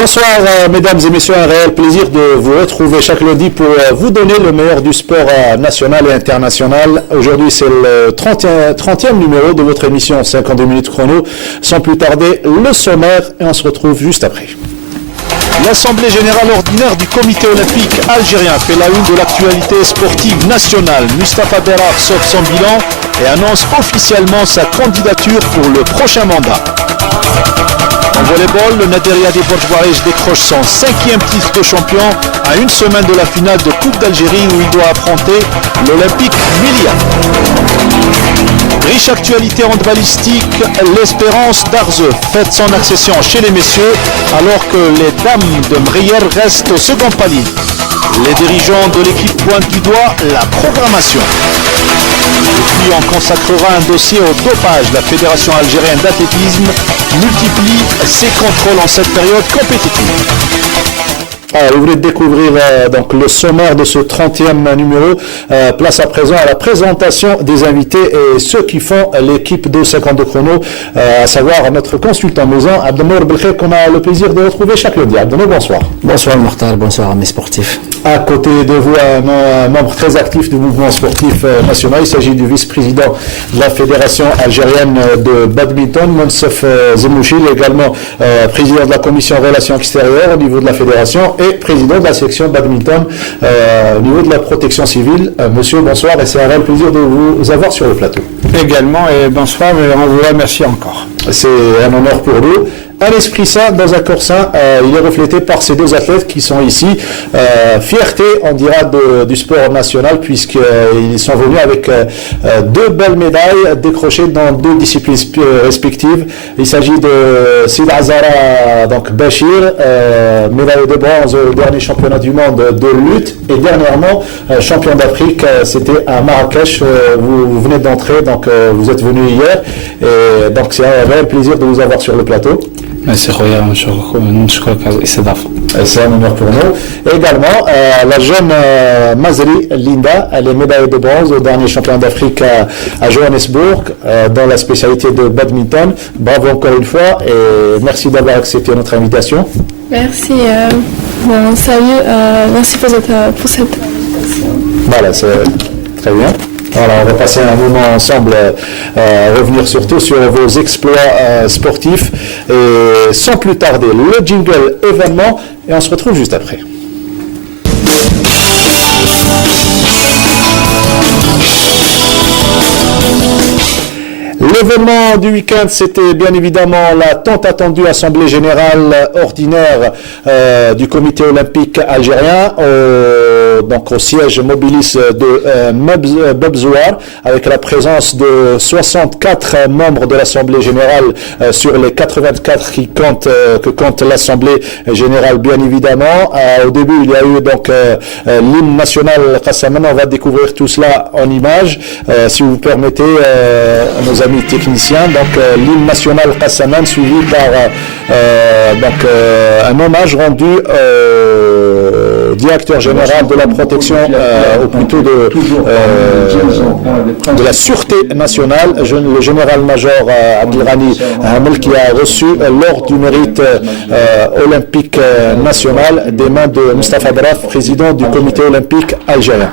Bonsoir mesdames et messieurs, un réel plaisir de vous retrouver chaque lundi pour vous donner le meilleur du sport national et international. Aujourd'hui c'est le 30e numéro de votre émission 52 minutes chrono. Sans plus tarder, le sommaire et on se retrouve juste après. L'Assemblée générale ordinaire du comité olympique algérien fait la une de l'actualité sportive nationale. Mustapha Berraf sort son bilan et annonce officiellement sa candidature pour le prochain mandat. En volleyball, le Naderia des Borj décroche son 5e titre de champion à une semaine de la finale de Coupe d'Algérie où il doit affronter l'Olympique Milia. Riche actualité handballistique, l'Espérance d'Arzeu fête son accession chez les messieurs alors que les dames de Mrier restent au second palier. Les dirigeants de l'équipe pointent du doigt la programmation. Et puis on consacrera un dossier au dopage. La Fédération algérienne d'athlétisme multiplie ses contrôles en cette période compétitive. Alors, vous venez de découvrir donc le sommaire de ce 30e numéro. Place à présent à la présentation des invités et ceux qui font l'équipe de 52 chrono, à savoir notre consultant maison, Abdelnour Belkhair, qu'on a le plaisir de retrouver chaque lundi. Abdelnour, bonsoir. Bonsoir Mortal, bonsoir à mes sportifs. À côté de vous, un membre très actif du mouvement sportif national, il s'agit du vice-président de la Fédération algérienne de badminton, Monsef Zemouchil, également président de la commission relations extérieures au niveau de la fédération et président de la section badminton au niveau de la protection civile. Monsieur, bonsoir et c'est un réel plaisir de vous avoir sur le plateau. Également et bonsoir et on vous remercie encore. C'est un honneur pour nous. Un esprit sain dans un corps sain, il est reflété par ces deux athlètes qui sont ici. Fierté, on dira, du sport national puisqu'ils sont venus avec deux belles médailles décrochées dans deux disciplines respectives. Il s'agit de Sid Azara, donc Bachir, médaille de bronze au dernier championnat du monde de lutte et dernièrement champion d'Afrique, c'était à Marrakech. Vous venez d'entrer, donc vous êtes venu hier et donc c'est un réel plaisir de vous avoir sur le plateau. C'est un honneur pour nous. Et également, la jeune Mazri Linda, elle est médaillée de bronze au dernier championnat d'Afrique à Johannesburg dans la spécialité de badminton. Bravo encore une fois et merci d'avoir accepté notre invitation. Merci. Salut. Merci pour cette invitation. Voilà, c'est très bien. Voilà, on va passer un moment ensemble, revenir surtout sur vos exploits sportifs. Et sans plus tarder, le jingle événement et on se retrouve juste après. L'événement du week-end, c'était bien évidemment la tant attendue Assemblée générale ordinaire du comité olympique algérien, donc au siège Mobilis de Bobzouar, avec la présence de 64 membres de l'Assemblée générale sur les 84 que compte l'Assemblée générale, bien évidemment. Au début, il y a eu donc l'hymne national Qassaman. On va découvrir tout cela en images, si vous permettez, nos amis techniciens. Donc l'hymne national Qassaman suivi par un hommage rendu au directeur général de la protection, ou plutôt de la sûreté nationale, le général-major Abdelghani Hamel, qui a reçu l'ordre du mérite olympique national des mains de Mustapha Berraf, président du comité olympique algérien.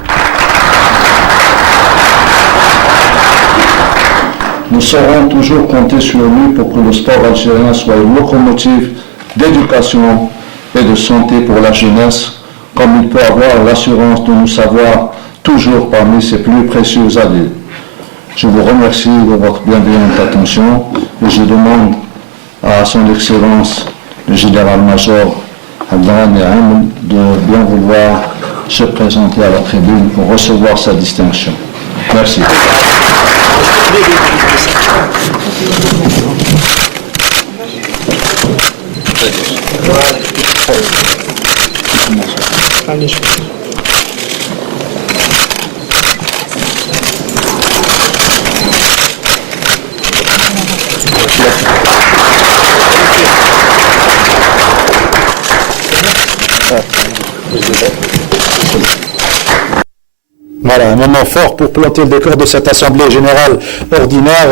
Nous saurons toujours compter sur lui pour que le sport algérien soit une locomotive d'éducation et de santé pour la jeunesse, comme il peut avoir l'assurance de nous savoir toujours parmi ses plus précieux alliés. Je vous remercie de votre bienveillante attention et je demande à son Excellence le général-major Abdelghani Hamel de bien vouloir se présenter à la tribune pour recevoir sa distinction. Merci. Voilà, un moment fort pour planter le décor de cette assemblée générale ordinaire,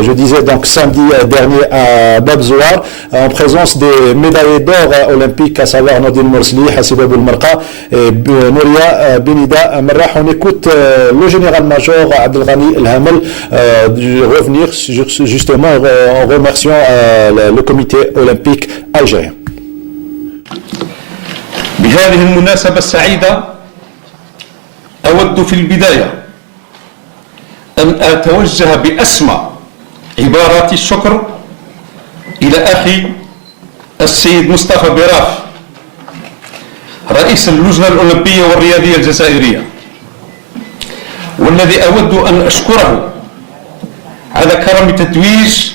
je disais donc samedi dernier à Babzoar, en présence des médaillés d'or olympiques, à savoir Nodine Morsli, Hassib Abou Marqa et Nouria Benida Merrah. On écoute le général-major Abdelghani El Hamel revenir justement en remerciant le comité olympique algérien. بهذه المناسبة السعيدة أود في البداية أن أتوجه بأسمى عبارات الشكر إلى أخي السيد مصطفى براف رئيس اللجنة الأولمبية والرياضية الجزائرية، والذي أود أن أشكره على كرم تتويج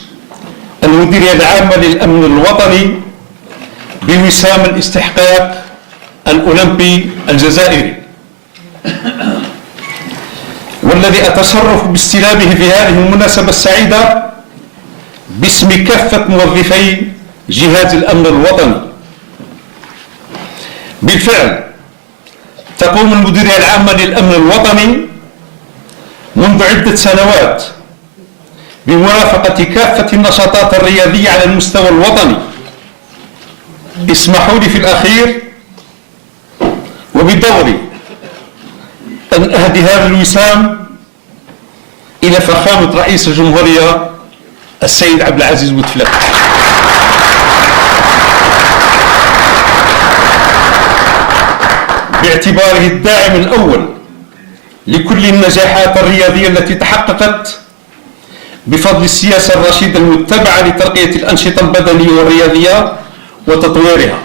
المديرية العامة للأمن الوطني بوسام الاستحقاق الأولمبي الجزائري، والذي أتشرف باستلامه في هذه المناسبة السعيدة باسم كافة موظفي جهاز الأمن الوطني. بالفعل تقوم المديرية العامة للأمن الوطني منذ عدة سنوات بمرافقة كافة النشاطات الرياضية على المستوى الوطني. اسمحوا لي في الأخير وبدوري أن أهدي هذا الوسام إلى فخامة رئيس الجمهورية السيد عبد العزيز بوتفليقة. باعتباره الداعم الأول لكل النجاحات الرياضية التي تحققت بفضل السياسة الرشيدة المتبعة لترقية الأنشطة البدنية والرياضية وتطويرها.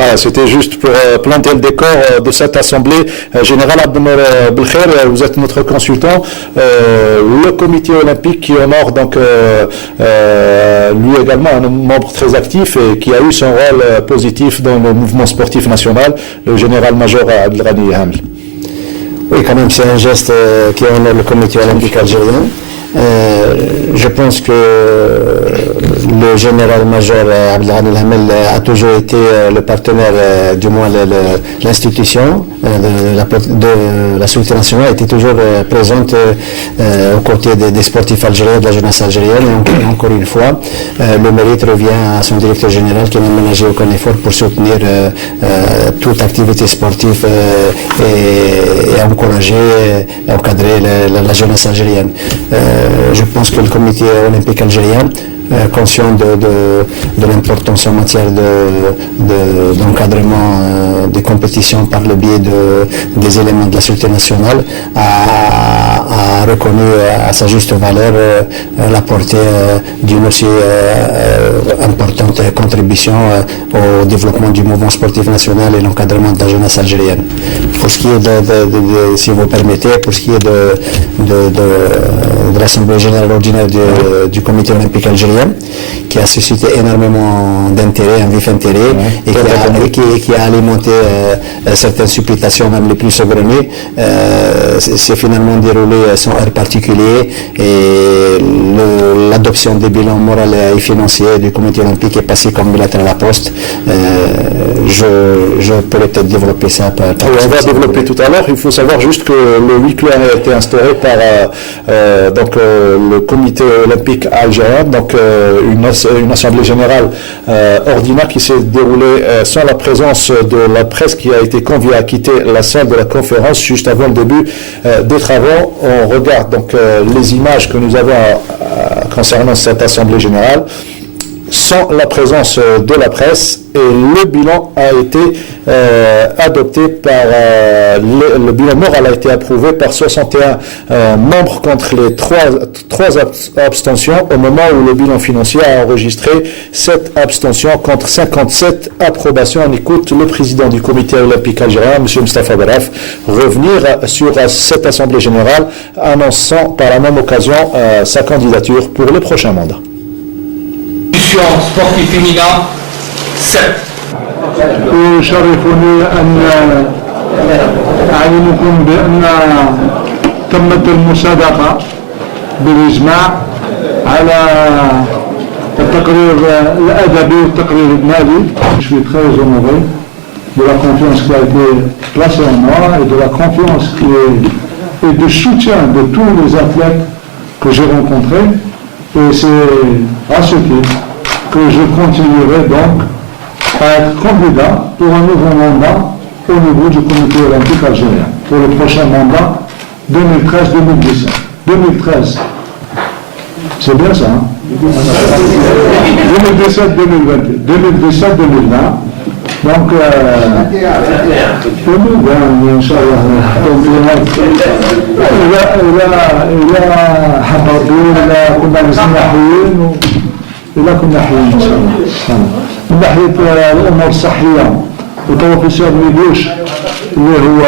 Voilà, c'était juste pour planter le décor de cette assemblée générale. Abdelnour Belkher, vous êtes notre consultant. Le comité olympique qui honore donc lui également un membre très actif et qui a eu son rôle positif dans le mouvement sportif national, le général-major Abdelghani El Hamel. Oui, quand même, c'est un geste qui honore le comité olympique algérien. Je pense que le général-major Abdelghani El Hamel a toujours été le partenaire, du moins l'institution de la Société nationale était toujours présente aux côtés des sportifs algériens, de la jeunesse algérienne. Et encore une fois, le mérite revient à son directeur général qui n'a ménagé aucun effort pour soutenir toute activité sportive et encourager et encadrer la jeunesse algérienne. Je pense que le comité olympique algérien, conscient de l'importance en matière d'encadrement des compétitions par le biais des éléments de la Sûreté nationale, a reconnu à sa juste valeur la portée d'une aussi importante contribution au développement du mouvement sportif national et l'encadrement de la jeunesse algérienne. Pour ce qui est si vous permettez, pour ce qui est de l'Assemblée générale ordinaire du comité olympique algérien, qui a suscité énormément d'intérêt, un vif intérêt, et qui a alimenté certaines supputations, même les plus saugrenues, s'est finalement déroulé sans air particulier, et l'adoption des bilans moraux et financiers du comité olympique est passée comme lettre à la poste. Je pourrais peut-être développer ça on va développer tout à l'heure. Il faut savoir juste que le huis clos a été instauré par le comité olympique algérien, donc une assemblée générale ordinaire qui s'est déroulée sans la présence de la presse, qui a été conviée à quitter la salle de la conférence juste avant le début des travaux. On regarde donc les images que nous avons concernant cette assemblée générale sans la présence de la presse, et le bilan a été adopté par le bilan moral a été approuvé par 61 membres contre les 3 abstentions, au moment où le bilan financier a enregistré 7 abstentions contre 57 approbations. On écoute le président du comité olympique algérien, M. Mustapha Baraf, revenir sur cette assemblée générale, annonçant par la même occasion sa candidature pour le prochain mandat. سبورتيف فيمينا 7. يشرفني أن أعلمكم بأن تمت المصادقة بالإجماع على التقرير الأدبي والتقرير المالي. Je suis très honoré de la confiance qui a été placée en moi et de la confiance et du soutien de tous les athlètes que j'ai rencontrés. Et c'est à ce titre que je continuerai donc à être candidat pour un nouveau mandat au niveau du comité olympique algérien pour le prochain mandat 2013-2017. 2013, c'est bien ça, hein? 2017-2020. 2017-2020. Donc, 2020, Inch'Allah. إلى حضروا إلى كنا مزنحين إلى كنا حيين إن شاء الله. من ناحية الأمور الصحية وتوفيق ميدوش اللي هو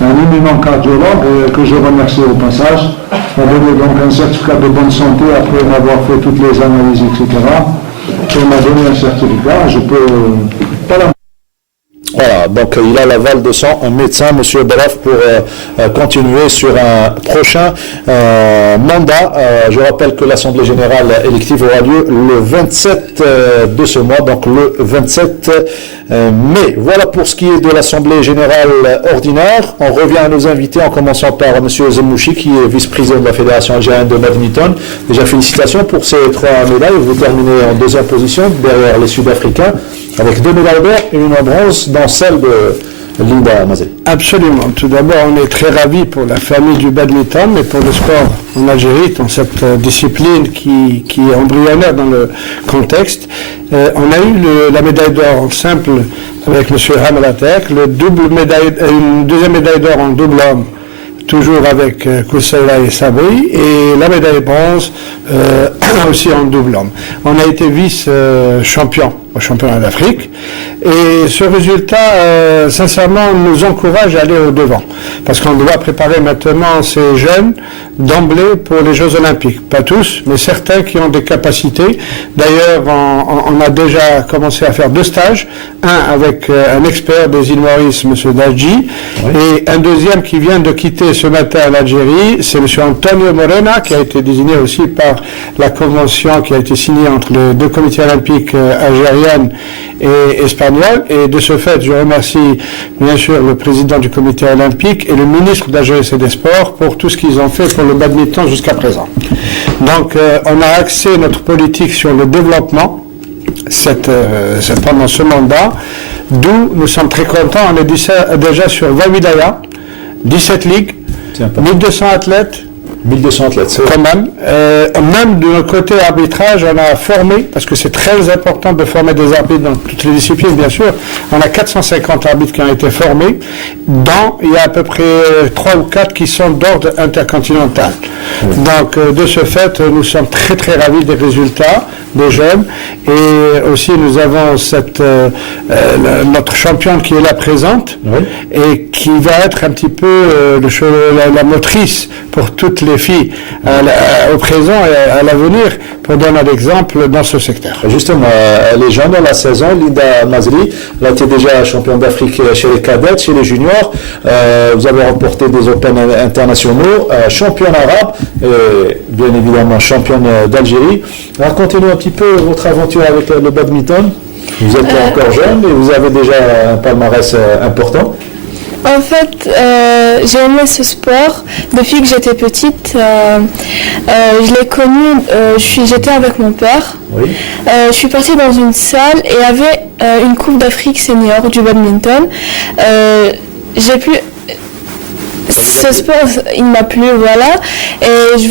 un éminent cardiologue que je remercie au passage, m'a donné donc un certificat de bonne santé après m'avoir fait toutes les analyses, etc. Il m'a donné un certificat, je peux pas la... Voilà, donc il a l'aval de son médecin, M. Belaf, pour continuer sur un prochain mandat. Je rappelle que l'Assemblée Générale élective aura lieu le 27 de ce mois, donc le 27 mai. Voilà pour ce qui est de l'Assemblée Générale ordinaire. On revient à nos invités en commençant par M. Zemouchi, qui est vice-président de la Fédération algérienne de badminton. Déjà félicitations pour ces 3 médailles. Vous terminez en 2e position derrière les Sud-Africains, avec 2 médailles d'or et une en bronze dans celle de Linda Mazeli. Absolument. Tout d'abord, on est très ravis pour la famille du badminton, mais pour le sport en Algérie, dans cette discipline qui est embryonnaire dans le contexte. On a eu la médaille d'or en simple avec M. Hamalatek, une 2e médaille d'or en double homme, toujours avec Koussaïla et Sabri, et la médaille bronze aussi en double homme. On a été vice-champion au championnat d'Afrique, et ce résultat, sincèrement, nous encourage à aller au-devant, parce qu'on doit préparer maintenant ces jeunes d'emblée pour les Jeux Olympiques. Pas tous, mais certains qui ont des capacités. D'ailleurs, on a déjà commencé à faire 2 stages, un avec un expert des îles Maurice, M. Dadji, et un deuxième qui vient de quitter ce matin l'Algérie, c'est M. Antonio Morena, qui a été désigné aussi par la convention qui a été signée entre les 2 comités olympiques algériens et espagnols. Et de ce fait, je remercie bien sûr le président du comité olympique et le ministre de la Jeunesse et des Sports pour tout ce qu'ils ont fait pour le badminton jusqu'à présent. Donc, on a axé notre politique sur le développement pendant ce mandat, d'où nous sommes très contents. On est déjà sur 20 wilayas, 17 ligues, 1200 athlètes. 1200 athlètes, c'est quand même. Même de notre côté arbitrage, on a formé, parce que c'est très important de former des arbitres dans toutes les disciplines, bien sûr. On a 450 arbitres qui ont été formés. Il y a à peu près 3 ou 4 qui sont d'ordre intercontinental. Donc, de ce fait, nous sommes très très ravis des résultats des jeunes. Et aussi, nous avons notre championne qui est là présente, et qui va être un petit peu la motrice pour toutes les filles au présent et à l'avenir, pour donner un exemple dans ce secteur. Justement, les jeunes à la saison, Linda Mazeli, elle a été déjà championne d'Afrique chez les cadets, chez les juniors. Vous avez remporté des Open internationaux, championne arabe, et bien évidemment championne d'Algérie. Racontez-nous un petit peu votre aventure avec le badminton. Vous êtes encore jeune et vous avez déjà un palmarès important. En fait, j'ai aimé ce sport depuis que j'étais petite. Je l'ai connu, j'étais avec mon père. Oui. Je suis partie dans une salle et il y avait une Coupe d'Afrique senior du badminton. Ce sport, il m'a plu, voilà. Et je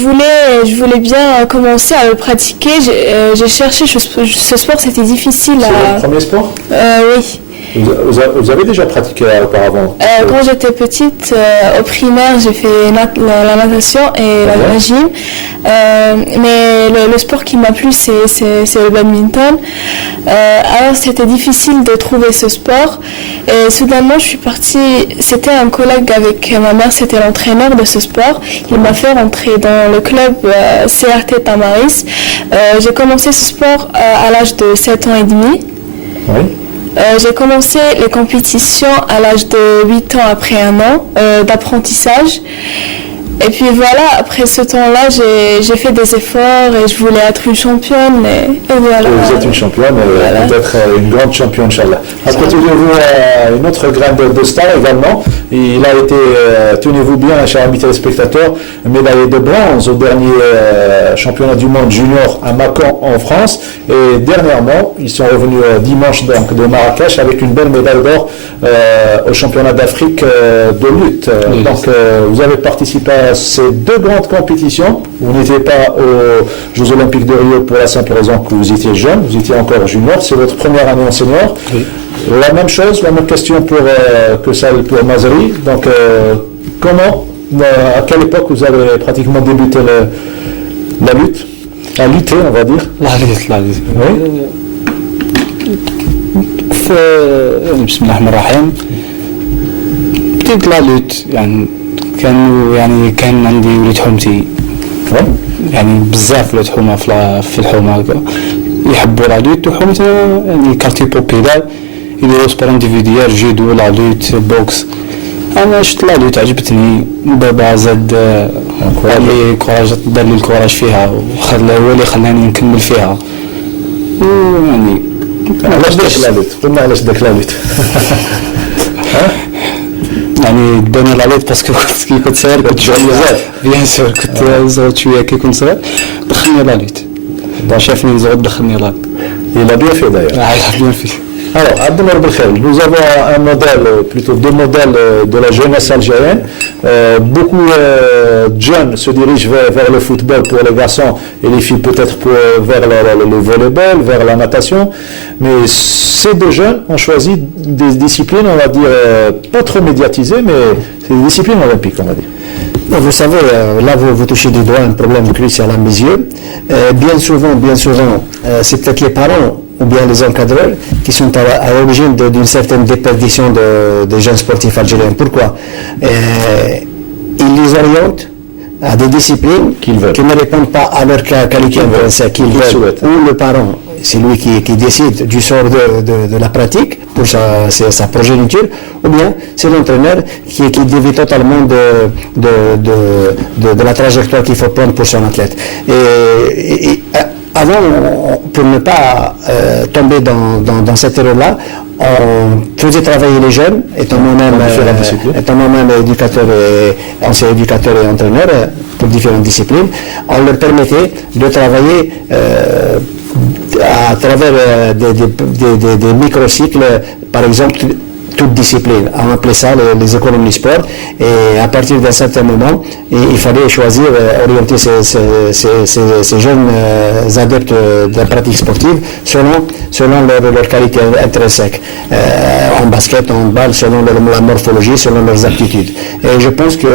voulais bien commencer à le pratiquer. J'ai cherché ce sport, c'était difficile. C'est votre premier sport ? Oui. Vous avez déjà pratiqué auparavant? Quand j'étais petite, au primaire, j'ai fait la natation et la gym. Mais le sport qui m'a plu, c'est le badminton. Alors, c'était difficile de trouver ce sport. Et soudainement, je suis partie. C'était un collègue avec ma mère, c'était l'entraîneur de ce sport. Il m'a fait rentrer dans le club CRT Tamaris. J'ai commencé ce sport à l'âge de 7 ans et demi. Oui. J'ai commencé les compétitions à l'âge de 8 ans après un an d'apprentissage. Et puis voilà, après ce temps-là, j'ai fait des efforts et je voulais être une championne. Et voilà. Vous êtes une championne, et peut-être une grande championne, Inch'Allah. À côté de vous, une autre grande de star également. Il a été, tenez-vous bien, chers amis téléspectateurs, médaillé de bronze au dernier championnat du monde junior à Mâcon en France. Et dernièrement, ils sont revenus dimanche donc, de Marrakech avec une belle médaille d'or au championnat d'Afrique de lutte. Donc vous avez participé à ces deux grandes compétitions. Vous n'étiez pas aux Jeux Olympiques de Rio pour la simple raison que vous étiez jeune, vous étiez encore junior. C'est votre première année en senior. Oui. La même chose, la même question que celle pour Mazari. Donc comment, à quelle époque vous avez pratiquement débuté la lutte? À lutter, on va dire. La lutte. Oui. بسم الله الرحمن الرحيم بديت لا لوت كان عندي وليد حومتي يعني بزاف ولاد حومه في الحومه يحبوا لا لوت وحومتنا يعني كارتي بوبيلار يديروا سبور انديفيديال جودو لا لوت بوكس انا شفت لا لوت عجبتني بابا زاد لي كوراج دار لي الكوراج فيها هو اللي خلاني نكمل فيها يعني علاش داك لا لوت؟ قلنا علاش داك لا لوت؟ يعني داني لا لوت باسكو كنت صغير كنت شويه بزاف بيان سور كنت زغط شويه كي كنت صغير دخلني لا لوت شافني نزغط دخلني لا Il a bien fait d'ailleurs. Il a bien fait. Alors, Abdelmar Belkhel, nous avons un modèle, plutôt deux modèles de la jeunesse algérienne. Beaucoup de jeunes se dirigent vers le football pour les garçons et les filles peut-être vers le volleyball, vers la natation. Mais ces deux jeunes ont choisi des disciplines, on va dire, pas trop médiatisées, mais c'est des disciplines olympiques, on va dire. Vous savez, là vous touchez du doigt un problème crucial à mes yeux. Bien souvent, c'est peut-être les parents ou bien les encadreurs qui sont à l'origine d'une certaine déperdition des jeunes sportifs algériens. Pourquoi? Ils les orientent à des disciplines qui ne répondent pas à leur qualité qu'ils veulent. Ou le parent, c'est lui qui décide du sort de la pratique pour sa progéniture, ou bien c'est l'entraîneur qui dévie totalement de la trajectoire qu'il faut prendre pour son athlète. Et avant, pour ne pas tomber dans cette erreur-là, on faisait travailler les jeunes, étant moi-même éducateur et entraîneur pour différentes disciplines, on leur permettait de travailler à travers des microcycles, par exemple, toute discipline. On appelait ça les écoles omnisports. Et à partir d'un certain moment, il fallait choisir, orienter ces jeunes adeptes de la pratique sportive selon leur qualité intrinsèque. En basket, en balle, selon la morphologie, selon leurs aptitudes. Et je pense que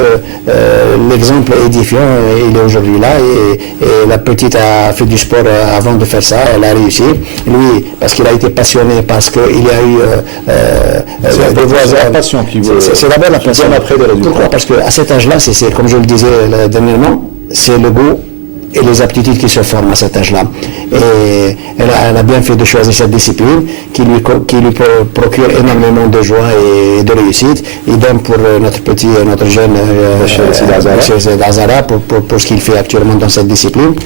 l'exemple édifiant, il est aujourd'hui là. Et la petite a fait du sport avant de faire ça. Elle a réussi. Lui, parce qu'il a été passionné, parce qu'il y a eu c'est la passion qui veut. C'est d'abord la passion. Après des résultats. Pourquoi? Parce qu'à cet âge-là, c'est comme je le disais dernièrement, c'est le goût et les aptitudes qui se forment à cet âge-là. Et elle a bien fait de choisir cette discipline qui lui procure énormément de joie et de réussite. Idem pour notre jeune Cheikh Azara pour ce qu'il fait actuellement dans cette discipline.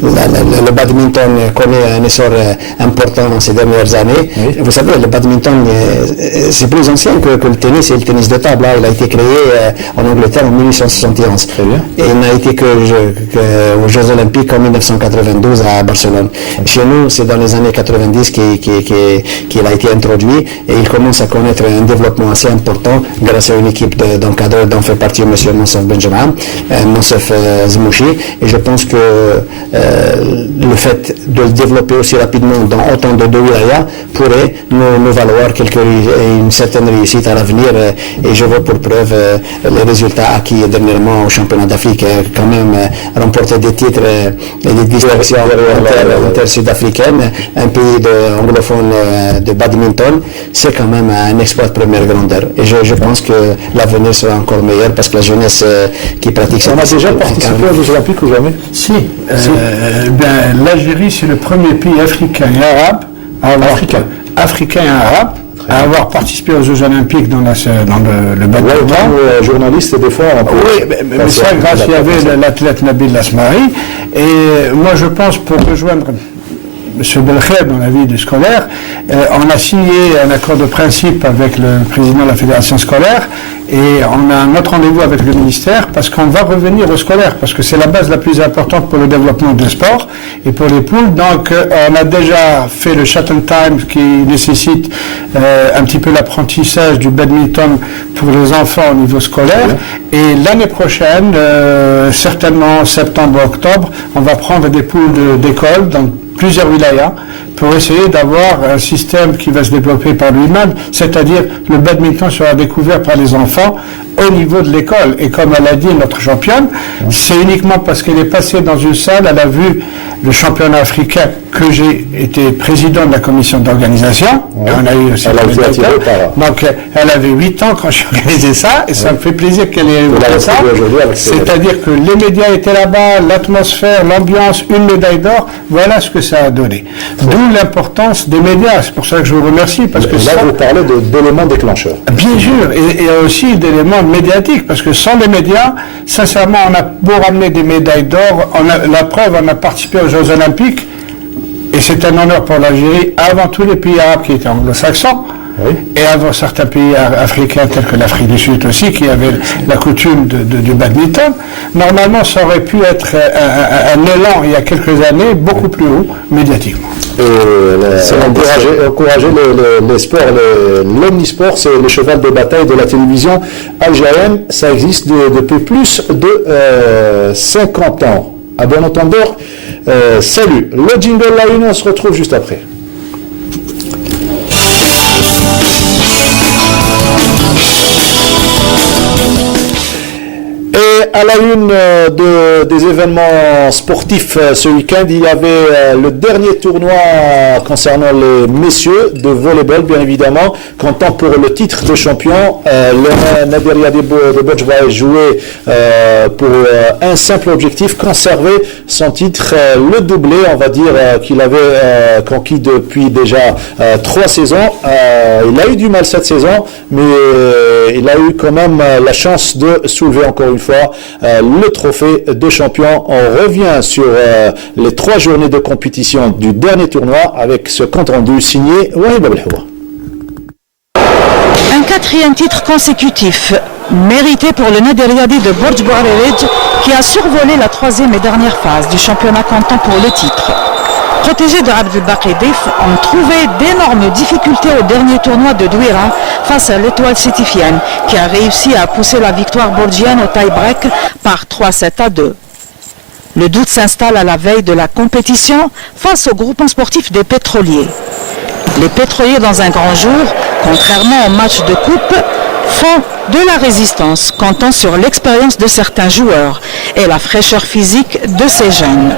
Le badminton connaît un essor important dans ces dernières années. Oui. Vous savez, le badminton, c'est plus ancien que le tennis et le tennis de table. Il a été créé en Angleterre en 1871. Très bien. Et il n'a été aux Jeux Olympiques en 1992 à Barcelone. Chez nous, c'est dans les années 90 qu'il a été introduit et il commence à connaître un développement assez important grâce à une équipe d'encadreurs dont fait partie M. Monsef Benjamin, Monsef Zmouchi. Et je pense que le fait de le développer aussi rapidement dans autant de wilayas pourrait nous valoir une certaine réussite à l'avenir. Et je vois pour preuve les résultats acquis dernièrement au championnat d'Afrique, quand même remporter des titres et des distinctions inter-sud-africaines, un pays anglophone de badminton, c'est quand même un exploit de première grandeur. Et je pense que l'avenir sera encore meilleur parce que la jeunesse qui pratique ça. On a déjà participé aux Jeux Olympiques ou jamais? Si. L'Algérie, c'est le premier pays africain et arabe à avoir africain et arabe à avoir participé aux Jeux Olympiques dans le badminton. Journaliste, des fois, on peut... Oui, mais ça, grâce, il y avait l'athlète Nabil Lasmari. Et moi, je pense, pour rejoindre M. Belkher dans la vie du scolaire, on a signé un accord de principe avec le président de la fédération scolaire et on a un autre rendez-vous avec le ministère parce qu'on va revenir au scolaire parce que c'est la base la plus importante pour le développement du sport et pour les poules. Donc on a déjà fait le Shuttle Time qui nécessite un petit peu l'apprentissage du badminton pour les enfants au niveau scolaire et l'année prochaine, certainement en septembre-octobre, on va prendre des poules d'école dans plusieurs wilayas pour essayer d'avoir un système qui va se développer par lui-même, c'est-à-dire le badminton sera découvert par les enfants au niveau de l'école. Et comme elle a dit, notre championne, c'est uniquement parce qu'elle est passée dans une salle, elle a vu le championnat africain que j'ai été président de la commission d'organisation. Et on a eu aussi donc elle avait 8 ans quand j'ai organisé ça, et ça me fait plaisir qu'elle ait eu ça. C'est-à-dire que les médias étaient là-bas, l'atmosphère, l'ambiance, une médaille d'or, voilà ce que ça a donné. D'où l'importance des médias. C'est pour ça que je vous remercie. Parce que là, vous parlez d'éléments déclencheurs. Bien sûr, et aussi d'éléments médiatiques, parce que sans les médias, sincèrement, on a beau ramener des médailles d'or, la preuve, on a participé aux Jeux Olympiques, et c'est un honneur pour l'Algérie, avant tous les pays arabes qui étaient anglo-saxons, et avant certains pays africains tels que l'Afrique du Sud aussi, qui avaient la coutume du badminton. Normalement, ça aurait pu être un élan, il y a quelques années, beaucoup plus haut, médiatiquement. Encourager les sports, l'omnisport, c'est le cheval de bataille de la télévision algérienne. Ça existe depuis plus de 50 ans. À bon entendeur, salut. Le jingle La Une, on se retrouve juste après. À la une des événements sportifs ce week-end, il y avait le dernier tournoi concernant les messieurs de volleyball, bien évidemment, comptant pour le titre de champion. Le Nadir Yadi de Bodj va jouer pour un simple objectif, conserver son titre, le doublé, on va dire, qu'il avait conquis depuis déjà 3 saisons. Il a eu du mal cette saison, mais il a eu quand même la chance de soulever encore une fois le trophée de champion. On revient sur les 3 journées de compétition du dernier tournoi avec ce compte rendu signé Wahib Abdelhoua. Un 4e titre consécutif mérité pour le Nadir Yadi de Bodj Bouarerij qui a survolé la 3e et dernière phase du championnat comptant pour le titre. Protégés de Abdelbaki Dif ont trouvé d'énormes difficultés au dernier tournoi de Douira face à l'Étoile sétifienne qui a réussi à pousser la victoire borgienne au tie-break par 3-7-2. Le doute s'installe à la veille de la compétition face au groupement sportif des pétroliers. Les pétroliers dans un grand jour, contrairement au match de coupe, font de la résistance, comptant sur l'expérience de certains joueurs et la fraîcheur physique de ces jeunes.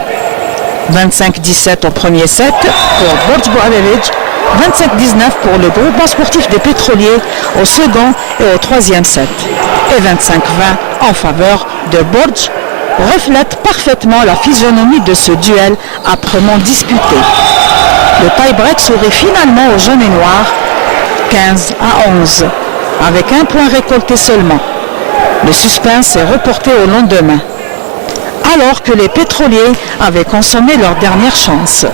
25-17 au premier set pour Bodj Bouarerij, 25-19 pour le groupement sportif des pétroliers au second et au 3e set. Et 25-20 en faveur de Bodj reflète parfaitement la physionomie de ce duel âprement disputé. Le tie-break sourit finalement aux jaunes et noirs, 15-11, avec un point récolté seulement. Le suspense est reporté au lendemain, alors que les pétroliers avaient consommé leur dernière chance.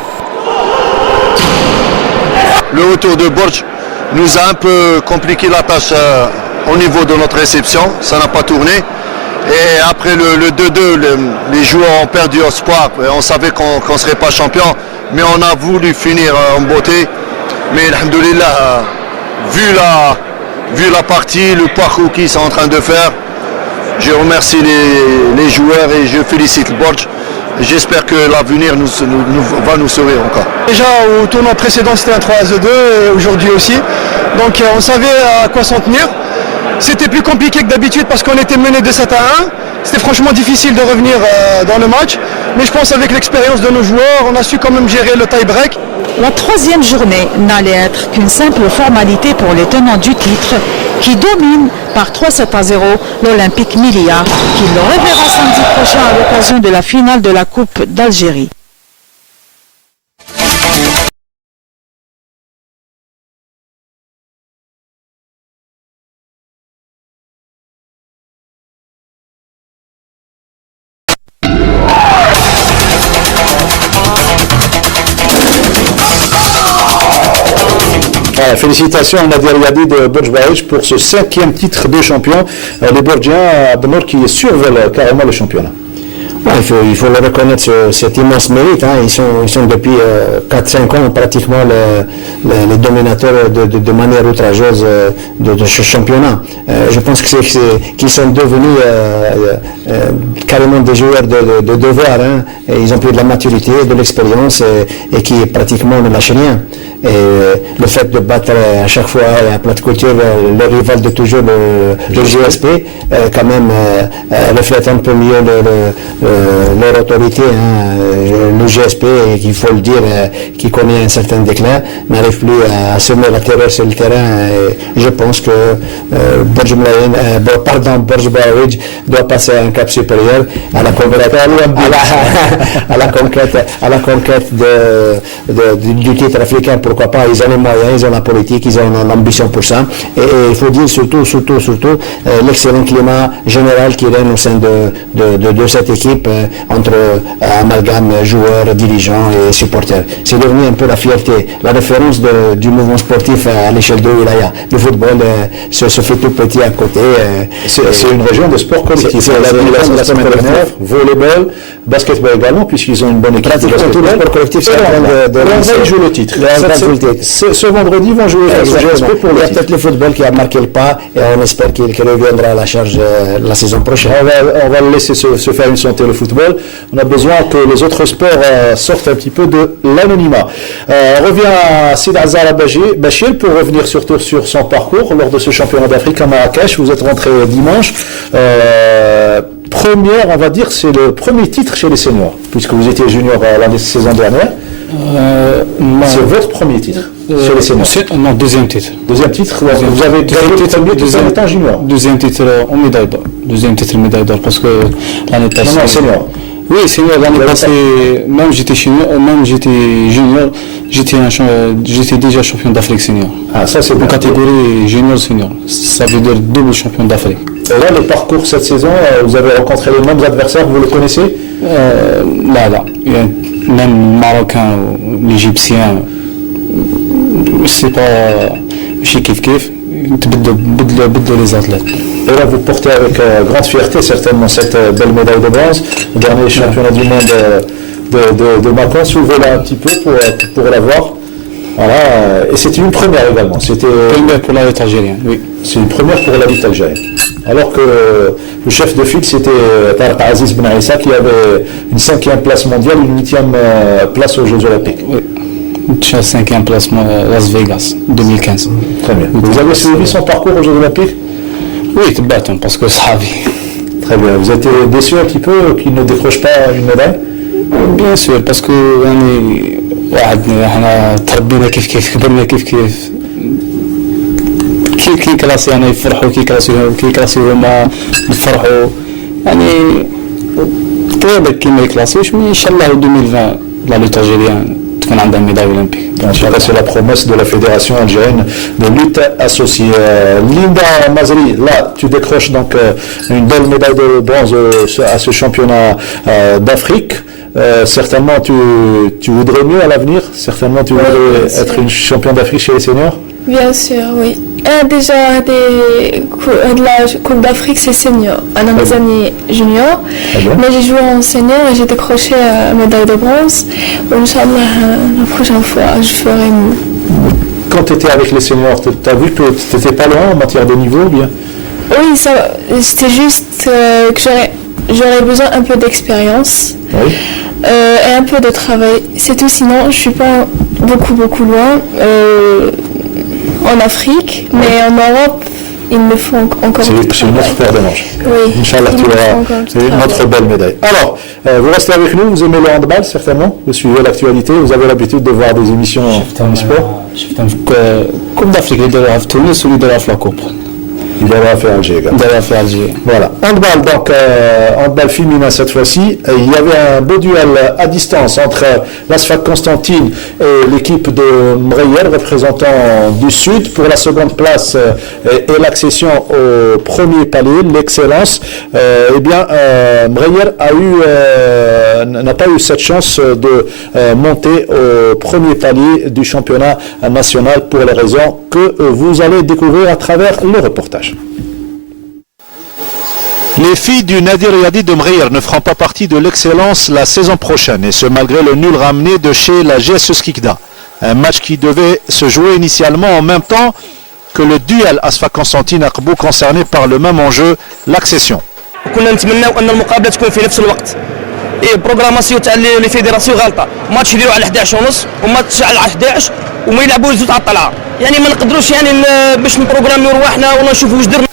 Le retour de Bodj nous a un peu compliqué la tâche au niveau de notre réception, ça n'a pas tourné. Et après le 2-2, les joueurs ont perdu espoir, on savait qu'on ne serait pas champion, mais on a voulu finir en beauté. Mais alhamdoulilah, vu la partie, le parcours qu'ils sont en train de faire, je remercie les joueurs et je félicite le Bodj. J'espère que l'avenir va nous sourire encore. Déjà au tournoi précédent c'était un 3-2 et aujourd'hui aussi. Donc on savait à quoi s'en tenir. C'était plus compliqué que d'habitude parce qu'on était mené de 7-1. C'était franchement difficile de revenir dans le match. Mais je pense qu'avec l'expérience de nos joueurs, on a su quand même gérer le tie-break. La 3e journée n'allait être qu'une simple formalité pour les tenants du titre qui dominent par 3-7-0 l'Olympique Milia, qui le reverra samedi prochain à l'occasion de la finale de la Coupe d'Algérie. Voilà, félicitations à Nadir Yadi de Borj Baouj pour ce 5e titre de champion. Les Borgiens, Abdenour, qui survolent carrément le championnat. Ouais, il faut le reconnaître, cet immense mérite. Hein. Ils sont depuis 4-5 ans pratiquement les dominateurs de manière outrageuse de ce championnat. Je pense qu'ils sont devenus carrément des joueurs de devoir. Hein. Et ils ont pris de la maturité, de l'expérience et qui pratiquement ne lâchent rien. Et le fait de battre à chaque fois à plat de couture le rival de toujours, le GSP, quand même reflète un peu mieux leur autorité. Hein. Le GSP, il faut le dire, qui connaît un certain déclin, n'arrive plus à semer la terreur sur le terrain. Et je pense que Borj Baouj doit passer à un cap supérieur à la conquête du titre africain. Pourquoi pas, ils ont les moyens, ils ont la politique, ils ont l'ambition pour ça. Et il faut dire surtout l'excellent climat général qui règne au sein de cette équipe entre amalgame joueurs, dirigeants et supporters. C'est devenu un peu la fierté, la référence du mouvement sportif à l'échelle de Wilaya. Le football se fait tout petit à côté. C'est une région de sport collectif. La semaine dernière, volleyball, basketball également, puisqu'ils ont une bonne équipe. Tout le sport collectif, on va jouer le titre. Ce vendredi, ils vont jouer au GSP pour il y a peut-être le football qui a marqué le pas et on espère qu'il reviendra à la charge la saison prochaine. On va le laisser se faire une santé, le football. On a besoin que les autres sports sortent un petit peu de l'anonymat. On revient à Sid Azar Bachir pour revenir surtout sur son parcours lors de ce championnat d'Afrique à Marrakech. Vous êtes rentré dimanche. Première, on va dire, c'est le premier titre chez les seniors, puisque vous étiez junior la saison dernière. C'est votre premier titre chez les seniors. Non, deuxième titre. Deuxième titre, vous avez gagné deuxième temps junior. Deuxième titre en médaille d'or. Deuxième titre médaille d'or parce que l'année passée. Non, senior. Oui, senior, l'année passée, même j'étais junior, j'étais déjà champion d'Afrique senior. Ah, ça c'est en catégorie junior senior. Ça veut dire double champion d'Afrique. Et là, le parcours cette saison, vous avez rencontré les mêmes adversaires, vous les connaissez? Là. Même Marocain, l'Égyptien, c'est pas chez Kif, les athlètes. Et là, vous portez avec grande fierté certainement cette belle médaille de bronze, le dernier championnat du monde de Macron. Soulevez-la un petit peu pour la voir. Voilà, et c'était une première également. C'était première pour la lutte algérienne, oui. C'est une première pour la lutte algérienne. Alors que le chef de file, c'était Tarek Aziz Ben Aissa qui avait une 5e place mondiale, une 8e place aux Jeux Olympiques. Oui, une 5e place Las Vegas, 2015. Très bien. Vous avez suivi son parcours aux Jeux Olympiques? Oui, c'est bâton, parce que ça a vu. Très bien. Vous êtes déçu un petit peu qu'il ne décroche pas une médaille? Bien sûr, parce que تربينا كيف كبرنا كيف كي كلاسي انا يفرحوا كي كلاسي هما يفرحوا يعني طيب كيما يكلاسيوش مي ان شاء الله 2020 لا لوت algérienne تكون عندها ميداille olympique. C'est la promesse de la Fédération algérienne de lutte associée. Linda Mazri, là, tu décroches donc une belle médaille de bronze à ce championnat d'Afrique. Certainement, tu voudrais mieux à l'avenir? Certainement, tu voudrais être une championne d'Afrique chez les seniors? Bien sûr, oui. Déjà, de la Coupe d'Afrique, c'est senior. Un an des années junior. Mais j'ai joué en senior et j'ai décroché la médaille de bronze. Inch'Allah, la prochaine fois, je ferai mieux. Quand tu étais avec les seniors, tu as vu que tu n'étais pas loin en matière de niveau ou bien? Oui, c'était juste que j'aurais besoin un peu d'expérience. Oui. Et un peu de travail. C'est tout, sinon je ne suis pas beaucoup loin en Afrique, mais en Europe, il me faut encore. C'est une autre paire de manches. Oui. Inch'Allah, tu auras une autre belle médaille. Alors, vous restez avec nous, vous aimez le handball certainement, vous suivez l'actualité, vous avez l'habitude de voir des émissions en sport. Coupe d'Afrique اللي داروها في تونس واللي داروها في لاكوب. Il aura fait Alger également. Voilà. Handball, donc handball féminin cette fois-ci. Il y avait un beau duel à distance entre l'Asfac Constantine et l'équipe de Mreyer, représentant du Sud, pour la seconde place et l'accession au premier palier, l'excellence. Mreyer n'a pas eu cette chance de monter au premier palier du championnat national pour les raisons que vous allez découvrir à travers le reportage. Les filles du Nadir Riyadi de Mreyer ne feront pas partie de l'excellence la saison prochaine, et ce malgré le nul ramené de chez la GSE Skikda. Un match qui devait se jouer initialement en même temps que le duel Asfac Constantine Aqbou concerné par le même enjeu, l'accession. كنا نتمناو ان المقابله تكون في نفس الوقت. بروغراماسيون تاع لي فيدراسيون غلطه، ماتش يديروا على 11:30 وماتش على 11 وما يلعبوا زوج تاع الطلعه، يعني ما نقدروش يعني باش نبروغراميو رواحنا ونشوفوا واش درنا.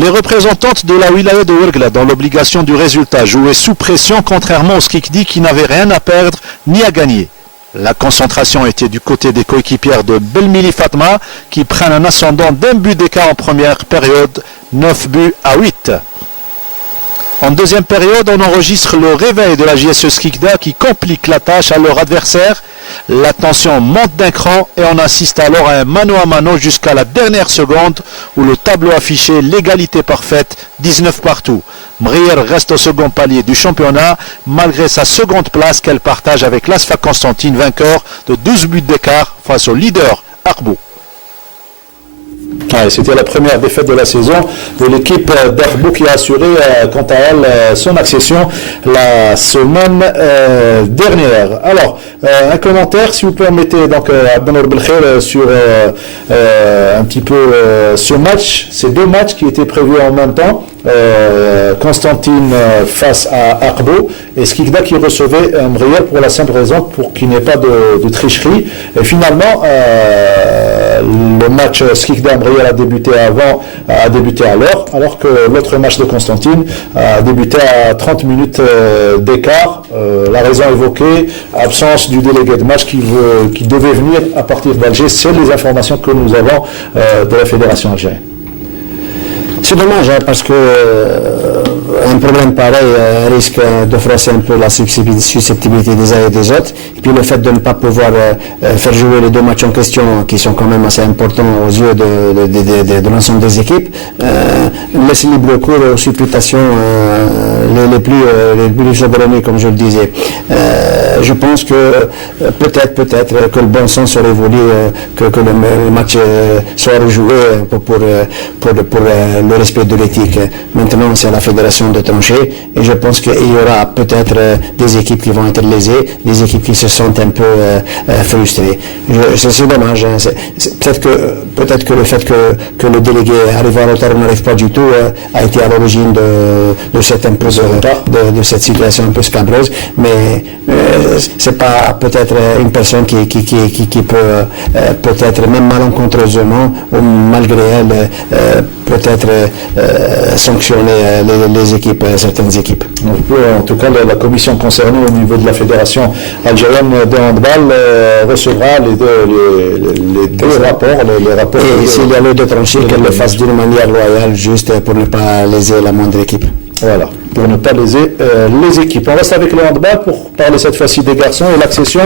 Les représentantes de la wilaya de Ouergla, dans l'obligation du résultat, jouaient sous pression contrairement aux Skikdi qui n'avaient rien à perdre ni à gagner. La concentration était du côté des coéquipières de Belmili Fatma qui prennent un ascendant d'un but d'écart en première période, 9 buts à 8. En deuxième période, on enregistre le réveil de la JSE Skikda qui complique la tâche à leur adversaire. La tension monte d'un cran et on assiste alors à un mano à mano jusqu'à la dernière seconde où le tableau affichait l'égalité parfaite, 19 partout. Mreyer reste au second palier du championnat malgré sa seconde place qu'elle partage avec l'Asfac Constantine, vainqueur de 12 buts d'écart face au leader Aqbou. C'était la première défaite de la saison de l'équipe d'Arbou qui a assuré quant à elle son accession la semaine dernière. Alors, un commentaire si vous permettez, donc Abdenour Belkhair sur un petit peu ce match, ces deux matchs qui étaient prévus en même temps. Constantine face à Aqbou et Skikda qui recevait Mreyer pour la simple raison pour qu'il n'y ait pas de tricherie. Et finalement, le match Skikda-Mreyer a débuté à l'heure, alors que l'autre match de Constantine a débuté à 30 minutes d'écart. La raison évoquée, absence du délégué de match qui devait venir à partir d'Alger. C'est les informations que nous avons de la fédération algérienne. C'est dommage parce que un problème pareil risque de froisser un peu la susceptibilité des uns et des autres. Et puis le fait de ne pas pouvoir faire jouer les deux matchs en question, qui sont quand même assez importants aux yeux de l'ensemble des équipes, laisse libre cours aux supputations les plus saugrenues, comme je le disais. Je pense que peut-être que le bon sens aurait voulu que le match soit rejoué pour le respect de l'éthique. Maintenant, c'est à la fédération de trancher et je pense qu'il y aura peut-être des équipes qui vont être lésées, des équipes qui se sentent un peu frustrées. C'est dommage. Hein. Peut-être que le fait que le délégué arrive en retard ou n'arrive pas du tout a été à l'origine de cette situation un peu scabreuse, mais c'est pas peut-être une personne qui peut peut-être même malencontreusement ou malgré elle peut-être sanctionner les équipes, certaines équipes. En tout cas, la commission concernée au niveau de la fédération algérienne de handball recevra les deux rapports. Les rapports et s'il y a lieu de trancher, qu'elle le fasse d'une manière loyale, juste pour ne pas léser la moindre équipe. Voilà, pour ne pas léser les équipes. On reste avec le handball pour parler cette fois-ci des garçons et l'accession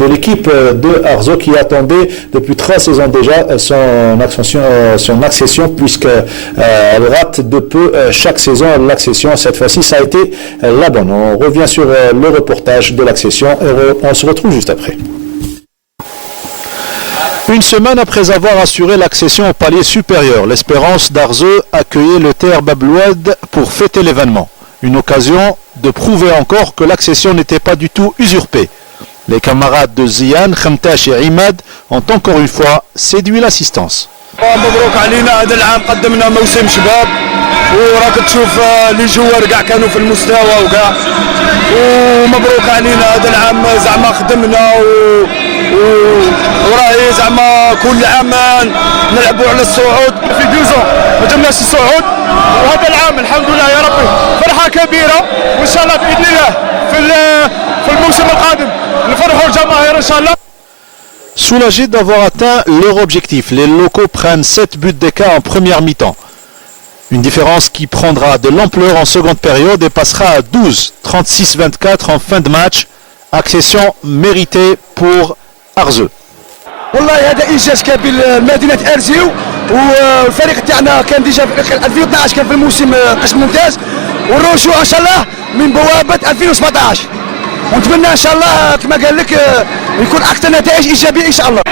de l'équipe de Arzo qui attendait depuis 3 saisons déjà son accession puisqu'elle rate de peu chaque saison l'accession. Cette fois-ci, ça a été la bonne. On revient sur le reportage de l'accession et on se retrouve juste après. Une semaine après avoir assuré l'accession au palier supérieur, l'Espérance d'Arzeau accueillait le TR Babloued pour fêter l'événement. Une occasion de prouver encore que l'accession n'était pas du tout usurpée. Les camarades de Zian, Khamtash et Imad ont encore une fois séduit l'assistance. مبروك علينا هذا العام قدمنا موسم شباب وراك تشوف لي جوار كاع كانوا في المستوى وكاع ومبروك علينا هذا العام زعما خدمنا وراهي زعما كل عام نلعبوا على الصعود في دوزون ما جبناش الصعود وهذا العام الحمد لله يا ربي فرحه كبيره وان شاء الله باذن الله في الموسم القادم نفرحوا الجماهير ان شاء الله. soulagés d'avoir atteint leur objectif. Les locaux prennent 7 buts d'écart en première mi-temps. Une différence qui prendra de l'ampleur en seconde période et passera à 12, 36-24 en fin de match. Accession méritée pour Arzeu. والله هذا انجاز كبير لمدينه ارزيو والفريق تاعنا كان ديجا في 2012 كان في الموسم قسم ممتاز والرجوع ان شاء الله من بوابه 2017 ونتمنى ان شاء الله كما قال لك يكون اكثر نتائج ايجابيه ان شاء الله.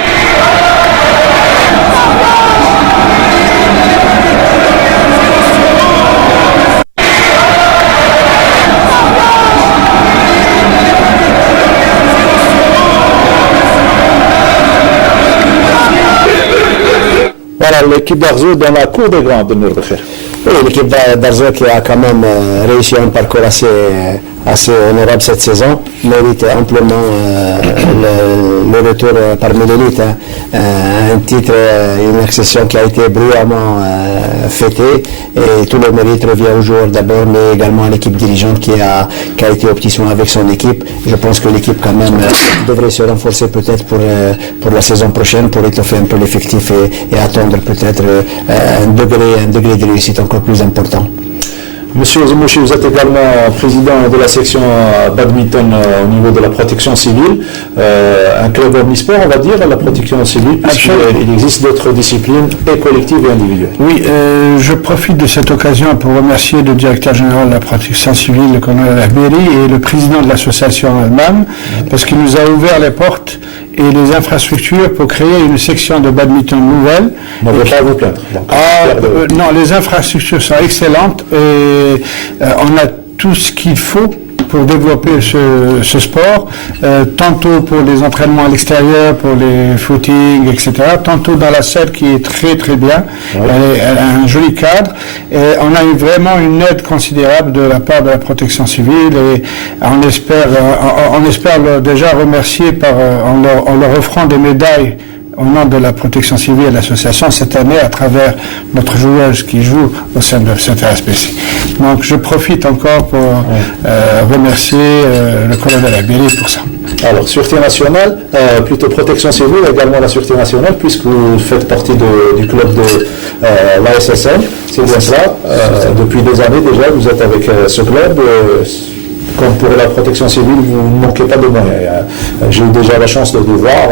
Voilà l'équipe d'Arzeu dans la cour des grands de Nurbecher. Oui, l'équipe d'Arzeu qui a quand même réussi un parcours assez honorable cette saison, mérite amplement le retour parmi l'élite. Un titre, une accession qui a été brillamment fêtée et tout le mérite revient au joueur d'abord, mais également à l'équipe dirigeante qui a été au petit soin avec son équipe. Je pense que l'équipe quand même devrait se renforcer peut-être pour la saison prochaine pour étoffer un peu l'effectif et attendre peut-être un degré de réussite encore plus important. Monsieur Zemouchi, vous êtes également président de la section badminton au niveau de la protection civile, un club omnisport, on va dire, la protection civile, puisqu'il existe d'autres disciplines, et collectives et individuelles. Oui, je profite de cette occasion pour remercier le directeur général de la protection civile, le colonel Ahberi, et le président de l'association Alman, parce qu'il nous a ouvert les portes et les infrastructures pour créer une section de badminton nouvelle. On ne va pas vous plaindre. Non, les infrastructures sont excellentes et on a tout ce qu'il faut pour développer ce sport, tantôt pour les entraînements à l'extérieur, pour les footings, etc., tantôt dans la salle qui est très très bien, elle a un joli cadre, et on a eu vraiment une aide considérable de la part de la protection civile, et on espère déjà remercier en leur offrant des médailles au nom de la protection civile et de l'association cette année à travers notre joueuse qui joue au sein de cette RSPC. Donc je profite encore pour remercier le colonel Abiri pour ça. Alors, Sûreté nationale, plutôt protection civile, également la Sûreté nationale, puisque vous faites partie du club de la SSN, c'est bien cela. Depuis des années déjà, vous êtes avec ce club. Comme pour la protection civile, vous ne manquez pas de moyens. J'ai eu déjà la chance de vous voir,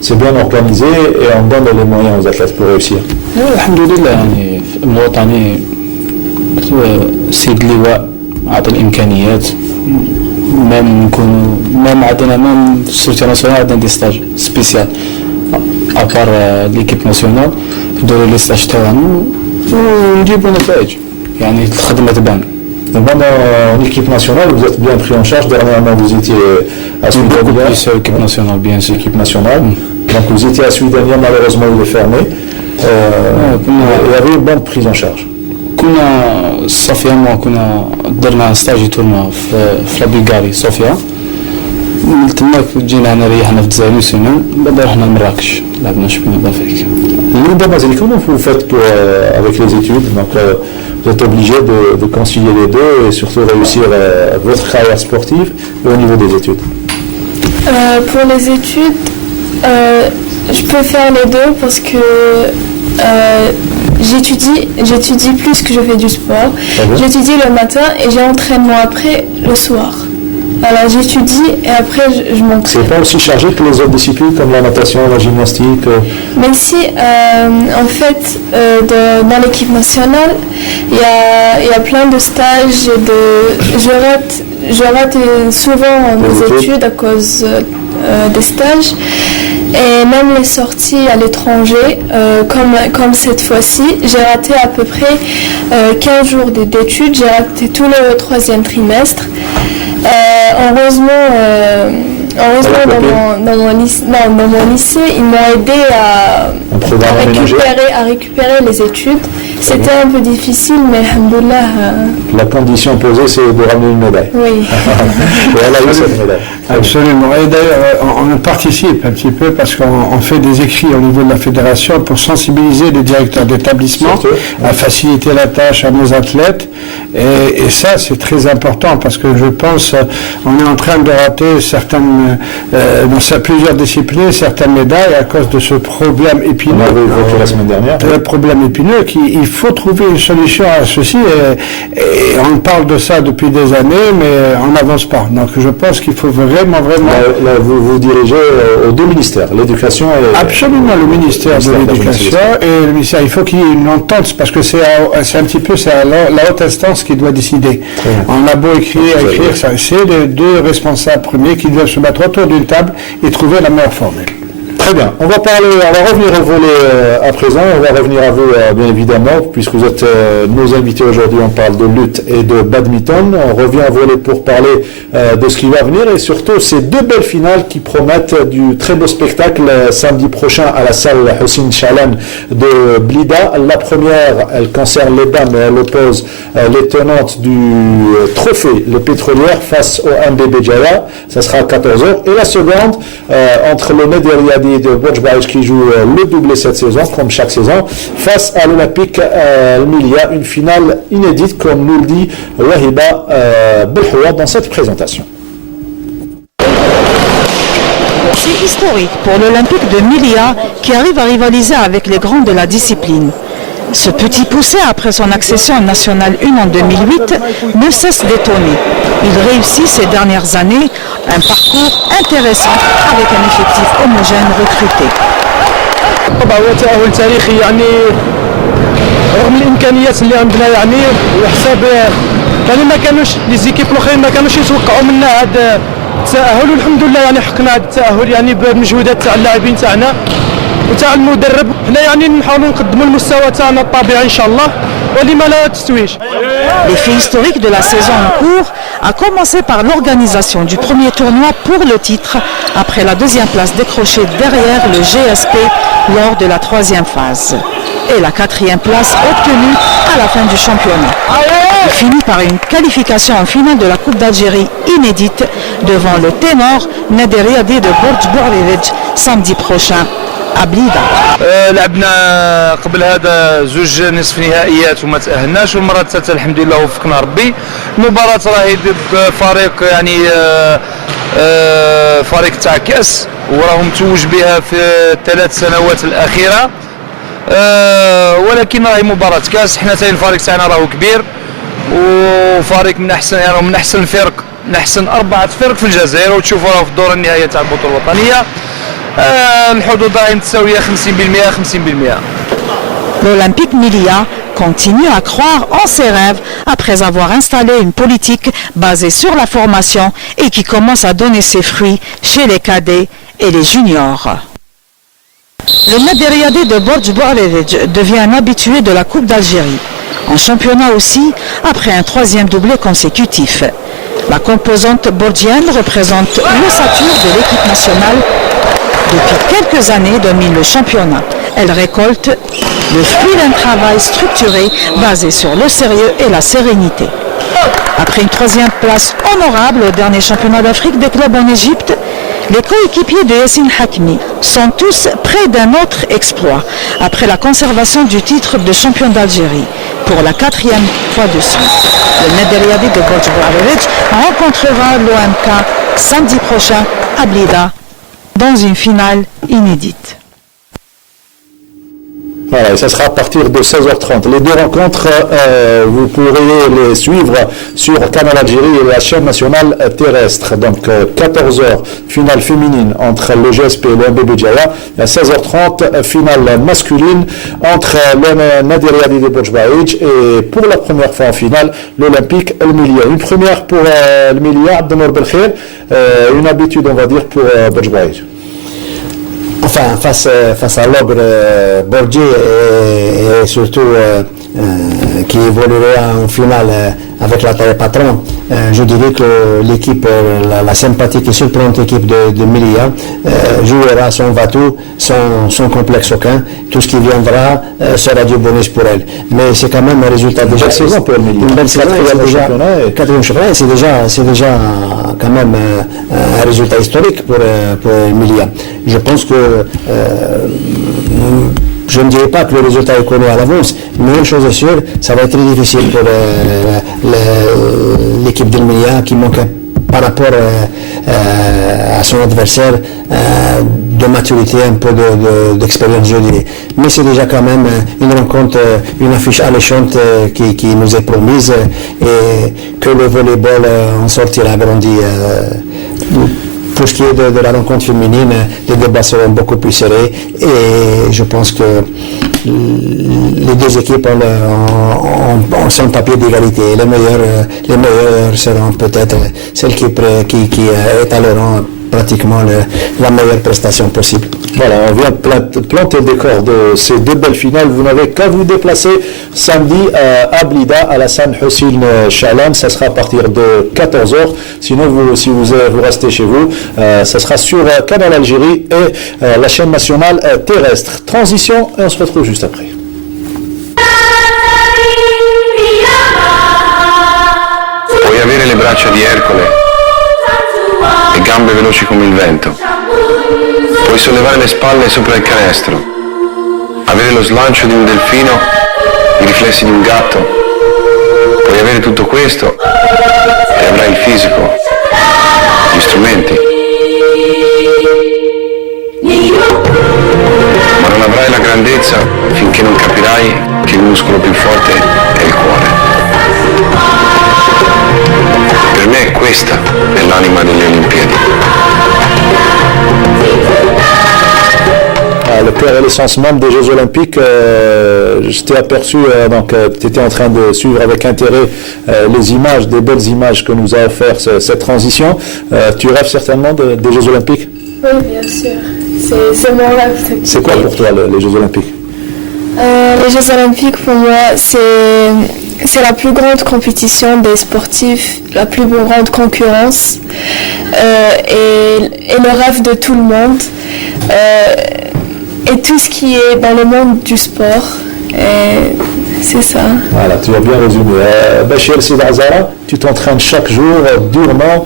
c'est bien organisé et on donne les moyens aux athlètes pour réussir. alhamdulillah يعني المواطنين سيد اللواء عطى الامكانيات مام عندنا مام في السلطه ناسيونال عندنا دي ستاج سبيسيال ابار ليكيب ناسيونال نديرو لي ستاج تاعنا ونجيبو نتائج يعني الخدمه تبان. En équipe nationale, vous êtes bien pris en charge. Dernièrement, vous étiez à Suidania. L'équipe nationale, bien sûr. L'équipe nationale. Donc, vous étiez à Suidania, malheureusement, il est fermé. Il y avait une bonne prise en charge. كنا صافيا ما كنا درنا ستاجي تورنا في بلغاري صوفيا تماك جينا هنا ريحنا في الجزائر سنين بعد رحنا لمراكش لعبنا شامبيون d'Afrique. Comment vous faites avec les études? Donc, vous êtes obligé de concilier les deux et surtout réussir votre carrière sportive et au niveau des études. Pour les études, je peux faire les deux parce que j'étudie plus que je fais du sport. J'étudie le matin et j'ai entraînement après le soir. Alors j'étudie et après je m'entraîne. C'est pas aussi chargé que les autres disciplines comme la natation, la gymnastique. Mais si, en fait, dans l'équipe nationale, il y a plein de stages. Je rate souvent mes études à cause des stages. Et même les sorties à l'étranger, comme cette fois-ci, j'ai raté à peu près 15 jours d'études. J'ai raté tout le 3e trimestre. Heureusement, dans mon lycée, ils m'ont aidé à récupérer les études. C'était un peu difficile, mais alhamdoulilah. La condition posée, c'est de ramener une médaille. Oui. Et elle a eu cette médaille. Absolument. Et d'ailleurs, on participe un petit peu parce qu'on fait des écrits au niveau de la fédération pour sensibiliser les directeurs d'établissement à faciliter la tâche à nos athlètes Et ça, c'est très important parce que je pense on est en train de rater certaines, dans plusieurs disciplines, certaines médailles à cause de ce problème épineux. On avait évoqué la semaine dernière. Le problème épineux, il faut trouver une solution à ceci. Et on parle de ça depuis des années, mais on n'avance pas. Donc je pense qu'il faut vraiment... Là, vous dirigez aux deux ministères, l'éducation et... Absolument, le ministère de l'éducation et le ministère. Il faut qu'il y ait une entente parce que c'est un petit peu la haute instance qui doit décider. On a beau écrire, c'est les deux responsables premiers qui doivent se mettre autour d'une table et trouver la meilleure formule. Très bien. On va revenir au volet à présent. On va revenir à vous, bien évidemment, puisque vous êtes nos invités aujourd'hui. On parle de lutte et de badminton. On revient au volet pour parler de ce qui va venir et surtout ces deux belles finales qui promettent du très beau spectacle samedi prochain à la salle Hussein Chalan de Blida. La première, elle concerne les dames et elle oppose les tenantes du trophée, les pétrolières, face au MBB Jaya. Ça sera à 14h. Et la seconde, entre le Neder Yadi de Borj Bahij qui joue le doublé cette saison, comme chaque saison, face à l'Olympique Milia, une finale inédite, comme nous le dit Wahiba Belhoua dans cette présentation. C'est historique pour l'Olympique de Milia qui arrive à rivaliser avec les grands de la discipline. Ce petit poussé, après son accession en National 1 en 2008, ne cesse d'étonner. Il réussit ces dernières années un parcours intéressant avec un effectif homogène recruté. طبعا هو تأهل تاريخي يعني رغم الامكانيات اللي عندنا يعني وحساب يعني ما كانوش لي زيكيب الاخرين ما كانوش يتوقعوا منا هذا التأهل والحمد لله يعني حقنا هذا التأهل يعني بمجهودات تاع اللاعبين تاعنا وتاع المدرب. حنا يعني نحاولوا نقدموا المستوى تاعنا الطبيعي ان شاء الله ولما لا تتويج. L'effet historique de la saison en cours a commencé par l'organisation du premier tournoi pour le titre après la deuxième place décrochée derrière le GSP lors de la troisième phase et la quatrième place obtenue à la fin du championnat. Il finit par une qualification en finale de la Coupe d'Algérie inédite devant le ténor Neder Yadi de Borj Bahij samedi prochain à Blida. لعبنا قبل هذا زوج نصف نهائيات وما تأهلناش والمرة الثالثة الحمد لله وفقنا ربي. المباراة راهي ضد فريق يعني فريق تاع كأس وراهم توج بها في الثلاث سنوات الأخيرة ولكن راهي مباراة كأس. حنا تاين الفريق تاعنا راهو كبير وفريق من أحسن يعني من أحسن الفرق من أحسن 4 فرق في الجزائر وتشوفوا راهو في الدور النهائية تاع البطولة الوطنية. L'Olympique Milia continue à croire en ses rêves après avoir installé une politique basée sur la formation et qui commence à donner ses fruits chez les cadets et les juniors. Le Neder Yadi de Borj Bahij devient un habitué de la Coupe d'Algérie. En championnat aussi, après un 3e doublé consécutif. La composante bordienne représente l'ossature de l'équipe nationale. Depuis quelques années domine le championnat. Elle récolte le fruit d'un travail structuré basé sur le sérieux et la sérénité. Après une 3e place honorable au dernier championnat d'Afrique des clubs en Égypte, les coéquipiers de Yassine Hakimi sont tous près d'un autre exploit après la conservation du titre de champion d'Algérie pour la 4e fois de suite. Le Neder Yadi de Borj Bahij rencontrera l'OMK samedi prochain à Blida dans une finale inédite. Voilà, et ça sera à partir de 16h30. Les deux rencontres, vous pourrez les suivre sur Canal Algérie et la chaîne nationale terrestre. Donc 14h, finale féminine entre le GSP et le MBB Jaya. Et à 16h30, finale masculine entre le Neder Yadi de Borj Bahij et pour la première fois en finale, l'Olympique El Milia. Une première pour El Milia, Abdelnour Belkhir, une habitude on va dire pour Borj Bahij. Enfin, face à l'ogre Borji et surtout qui évoluera en finale avec la taille patron, je dirais que l'équipe, la sympathique et surprenante équipe de Milia jouera son va-tout sans complexe aucun. Tout ce qui viendra sera du bonus pour elle. Mais c'est quand même un résultat déjà. Une belle saison, quatrième championnat, c'est déjà quand même un résultat historique pour Milia. Je pense que je ne dirais pas que le résultat est connu à l'avance, mais une chose est sûre, ça va être très difficile pour l'équipe d'Elminia qui manque par rapport à son adversaire de maturité, un peu d'expérience, je dirais. Mais c'est déjà quand même une rencontre, une affiche alléchante qui nous est promise et que le volleyball en sortira grandi. Pour ce qui est de la rencontre féminine, les débats seront beaucoup plus serrés et je pense que les deux équipes ont son papier d'égalité. Les meilleurs seront peut-être celles qui étaleront pratiquement la meilleure prestation possible. Voilà, on vient planter le décor de ces deux belles finales. Vous n'avez qu'à vous déplacer samedi à Blida, à la San Hussein Chalan. Ça sera à partir de 14h. Sinon, si vous restez chez vous, ça sera sur Canal Algérie et la chaîne nationale terrestre. Transition et on se retrouve juste après. Puoi avere le braccia di Ercole e gambe veloci come il vento. Puoi sollevare le spalle sopra il canestro, avere lo slancio di un delfino, i riflessi di un gatto. Puoi avere tutto questo e avrai il fisico, gli strumenti. Ma non avrai la grandezza finché non capirai che il muscolo più forte è il cuore. Per me questa è l'anima delle Olimpiadi. Le cœur et l'essence même des Jeux Olympiques, je t'ai aperçu, tu étais en train de suivre avec intérêt les images, des belles images que nous a offert cette transition. Tu rêves certainement des Jeux Olympiques? Oui, bien sûr. C'est mon rêve. C'est quoi pour toi les Jeux Olympiques? Les Jeux Olympiques, pour moi, c'est la plus grande compétition des sportifs, la plus grande concurrence et le rêve de tout le monde. Et tout ce qui est dans le monde du sport. C'est ça. Voilà, tu as bien résumé. Bachir Sidazara, tu t'entraînes chaque jour durement,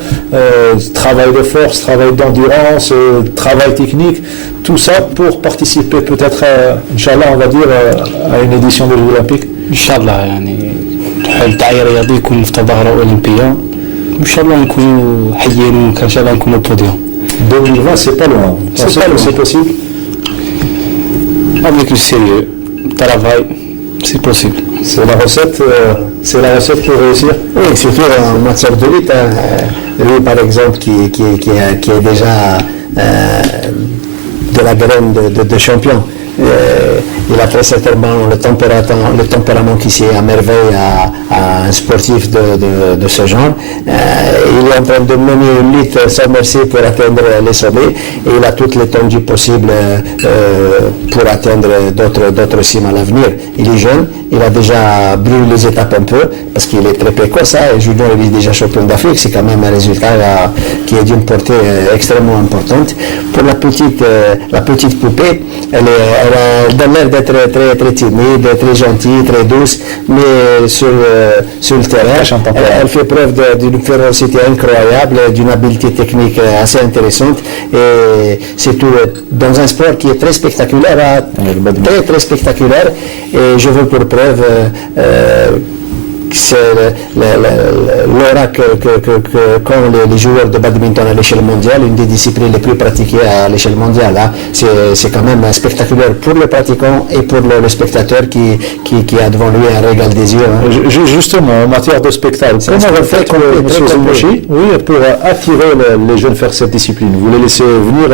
travail de force, travail d'endurance, travail technique, tout ça pour participer peut-être, Inch'Allah, on va dire, à une édition des Jeux Olympiques. Inch'Allah, يعني التعيير الرياضي يكون في تظاهرة أولمبية. إن شاء الله نكونوا حيين وإن شاء الله نكونوا بوديوم. 2020, c'est pas loin. C'est possible. Avec le sérieux, le travail, c'est possible. C'est la recette pour réussir. Oui, surtout en matière de lutte. Lui, par exemple, qui est déjà de la graine de champion. Il a très certainement le tempérament qui s'y à merveille à un sportif de ce genre. Il est en train de mener une lutte sans merci pour atteindre les sommets et il a toute l'étendue possible pour atteindre d'autres cimes à l'avenir. Il est jeune, il a déjà brûlé les étapes un peu parce qu'il est très précoce et junior il est déjà champion d'Afrique. C'est quand même un résultat qui est d'une portée extrêmement importante. Pour la petite poupée, elle a l'air d'être très timide, très gentille, très douce, mais sur le terrain, elle fait preuve d'une férocité incroyable, d'une habileté technique assez intéressante et c'est tout dans un sport qui est très spectaculaire, très spectaculaire et je veux pour preuve c'est l'aura qu'ont les joueurs de badminton à l'échelle mondiale, une des disciplines les plus pratiquées à l'échelle mondiale. Hein. C'est quand même spectaculaire pour le pratiquant et pour le spectateur qui a devant lui un régal des yeux. Hein. Justement, en matière de spectacle, comment vous faites, M. Zemmochi, pour attirer les jeunes vers cette discipline? Vous les laissez venir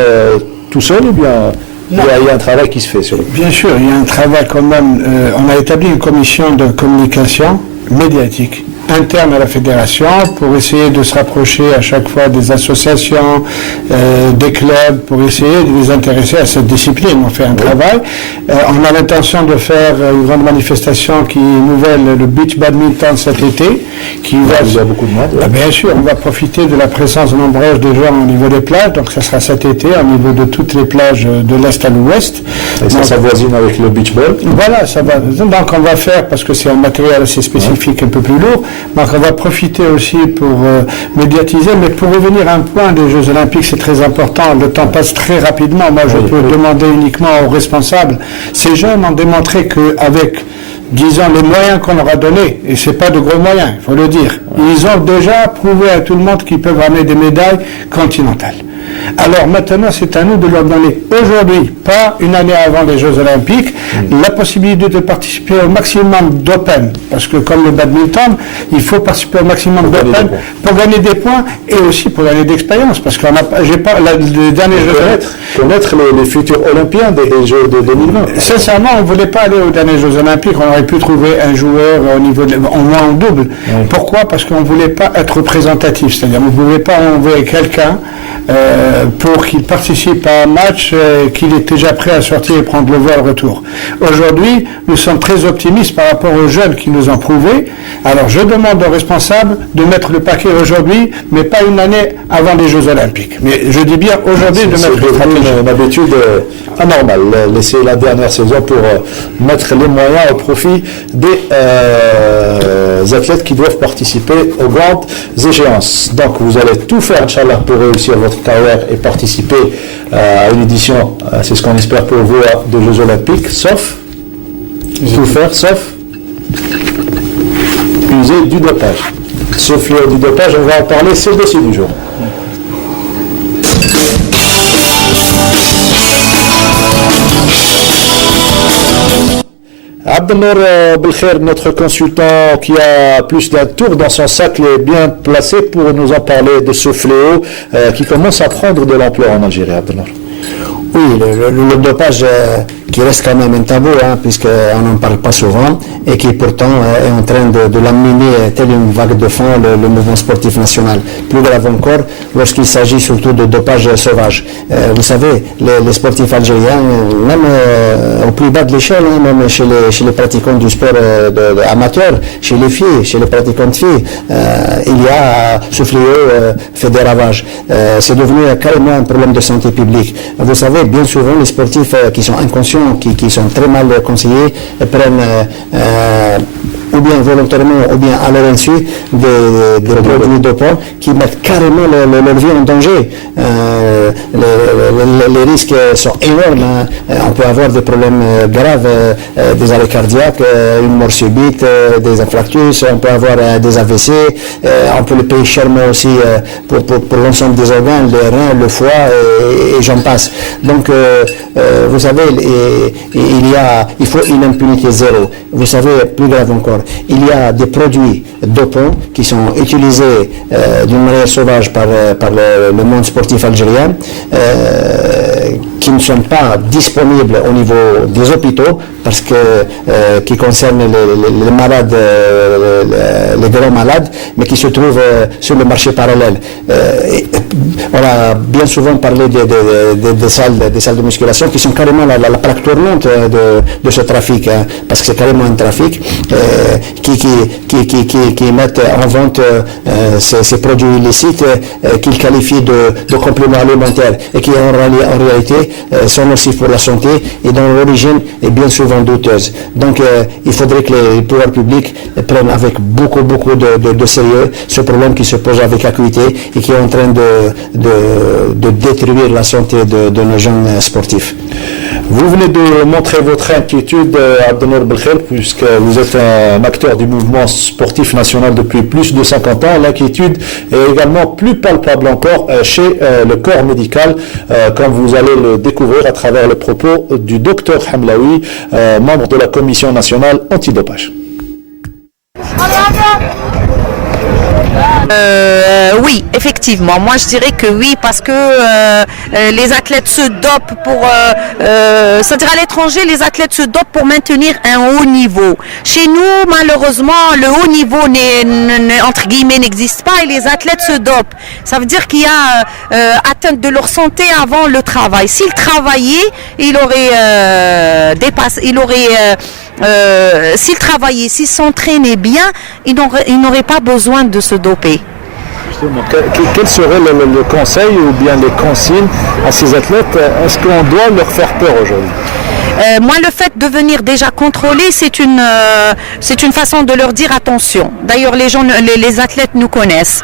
tout seuls ou bien il y a un travail qui se fait sur le... Bien sûr, il y a un travail quand même. On a établi une commission de communication médiatique interne à la fédération pour essayer de se rapprocher à chaque fois des associations, des clubs, pour essayer de les intéresser à cette discipline. On fait un travail. On a l'intention de faire une grande manifestation qui nouvelle le beach badminton cet été. Il y a beaucoup de monde. Bien sûr, on va profiter de la présence nombreuse des gens au niveau des plages, donc ça sera cet été au niveau de toutes les plages de l'Est à l'Ouest. Et ça s'avoisine avec le beach ball. Voilà, ça va. Donc on va faire, parce que c'est un matériel assez spécifique, un peu plus lourd, Donc on va profiter aussi pour médiatiser, mais pour revenir à un point des Jeux Olympiques, c'est très important. Le temps passe très rapidement. Moi, je peux demander uniquement aux responsables. Ces jeunes ont démontré qu'avec, disons, les moyens qu'on leur a donnés, et c'est pas de gros moyens, il faut le dire, ils ont déjà prouvé à tout le monde qu'ils peuvent ramener des médailles continentales. Alors maintenant, c'est à nous de leur donner aujourd'hui, pas une année avant les Jeux Olympiques, la possibilité de participer au maximum d'Open. Parce que comme le badminton, il faut participer au maximum d'Open pour gagner des points et aussi pour gagner d'expérience. Parce qu'on n'a pas, j'ai pas, les derniers Jeux Olympiques. Connaître les futurs Olympiens des Jeux de 2020. Sincèrement, on ne voulait pas aller aux derniers Jeux Olympiques. On aurait pu trouver un joueur au niveau au moins en double. Pourquoi? Parce qu'on ne voulait pas être représentatif. C'est-à-dire, on ne pouvait pas envoyer quelqu'un pour qu'il participe à un match qu'il est déjà prêt à sortir et prendre le vol retour. Aujourd'hui, nous sommes très optimistes par rapport aux jeunes qui nous ont prouvé. Alors je demande aux responsables de mettre le paquet aujourd'hui, mais pas une année avant les Jeux Olympiques. Mais je dis bien aujourd'hui de mettre le paquet. Une habitude anormale, laisser la dernière saison pour mettre les moyens au profit des athlètes qui doivent participer aux grandes échéances. Donc vous allez tout faire, Inch'Allah, pour réussir votre carrière et participer à une édition, c'est ce qu'on espère pour vous, de Jeux Olympiques, sauf, tout faire, sauf user du dopage. Sauf du dopage, on va en parler, c'est le dossier du jour. Abdelnour Belkhair, notre consultant qui a plus d'un tour dans son sac, est bien placé pour nous en parler de ce fléau qui commence à prendre de l'ampleur en Algérie. Abdelnour. Oui, le dopage qui reste quand même un tabou, puisqu'on n'en parle pas souvent, et qui pourtant est en train de l'amener telle une vague de fond le mouvement sportif national. Plus grave encore, lorsqu'il s'agit surtout de dopage sauvage. Vous savez, les sportifs algériens, même au plus bas de l'échelle, même chez les pratiquants du sport amateur, chez les filles, chez les pratiquants de filles, il y a ce fléau fait des ravages. C'est devenu carrément un problème de santé publique. Vous savez, bien souvent, les sportifs qui sont inconscients, qui sont très mal conseillés, prennent ou bien volontairement ou bien à leur insu des produits dopants qui mettent carrément leur vie en danger. Les risques sont énormes. On peut avoir des problèmes graves, des arrêts cardiaques, une mort subite, des infarctus, on peut avoir des AVC, on peut le payer chèrement aussi pour l'ensemble des organes, les reins, le foie et j'en passe. Donc vous savez, il faut une impunité zéro. Vous savez, plus grave encore, il y a des produits dopants qui sont utilisés d'une manière sauvage par le monde sportif algérien, qui ne sont pas disponibles au niveau des hôpitaux, parce que qui concernent les malades, les grands malades, mais qui se trouvent sur le marché parallèle. On a bien souvent parlé des salles de musculation qui sont carrément la plaque tournante de ce trafic, parce que c'est carrément un trafic qui mettent en vente ces produits illicites qu'ils qualifient de compléments alimentaires et qui en réalité sont nocifs pour la santé et dont l'origine est bien souvent douteuse. Donc il faudrait que les pouvoirs publics prennent avec beaucoup de sérieux ce problème qui se pose avec acuité et qui est en train de détruire la santé de nos jeunes sportifs. Vous venez de montrer votre inquiétude, Abdelnour Belkhair, puisque vous êtes un acteur du mouvement sportif national depuis plus de 50 ans. L'inquiétude est également plus palpable encore chez le corps médical, comme vous allez le découvrir à travers les propos du docteur Hamlaoui, membre de la Commission nationale antidopage. Oui, effectivement. Moi, je dirais que oui, parce que les athlètes se dopent pour... c'est-à-dire à l'étranger, les athlètes se dopent pour maintenir un haut niveau. Chez nous, malheureusement, le haut niveau, entre guillemets, n'existe pas et les athlètes se dopent. Ça veut dire qu'il y a atteinte de leur santé avant le travail. S'ils travaillaient, il aurait dépassé... s'ils travaillaient, s'ils s'entraînaient bien, ils n'auraient pas besoin de se doper. Justement, quel serait le conseil ou bien les consignes à ces athlètes? Est-ce qu'on doit leur faire peur aujourd'hui? Moi, le fait de venir déjà contrôler, c'est une façon de leur dire attention. D'ailleurs, les athlètes nous connaissent.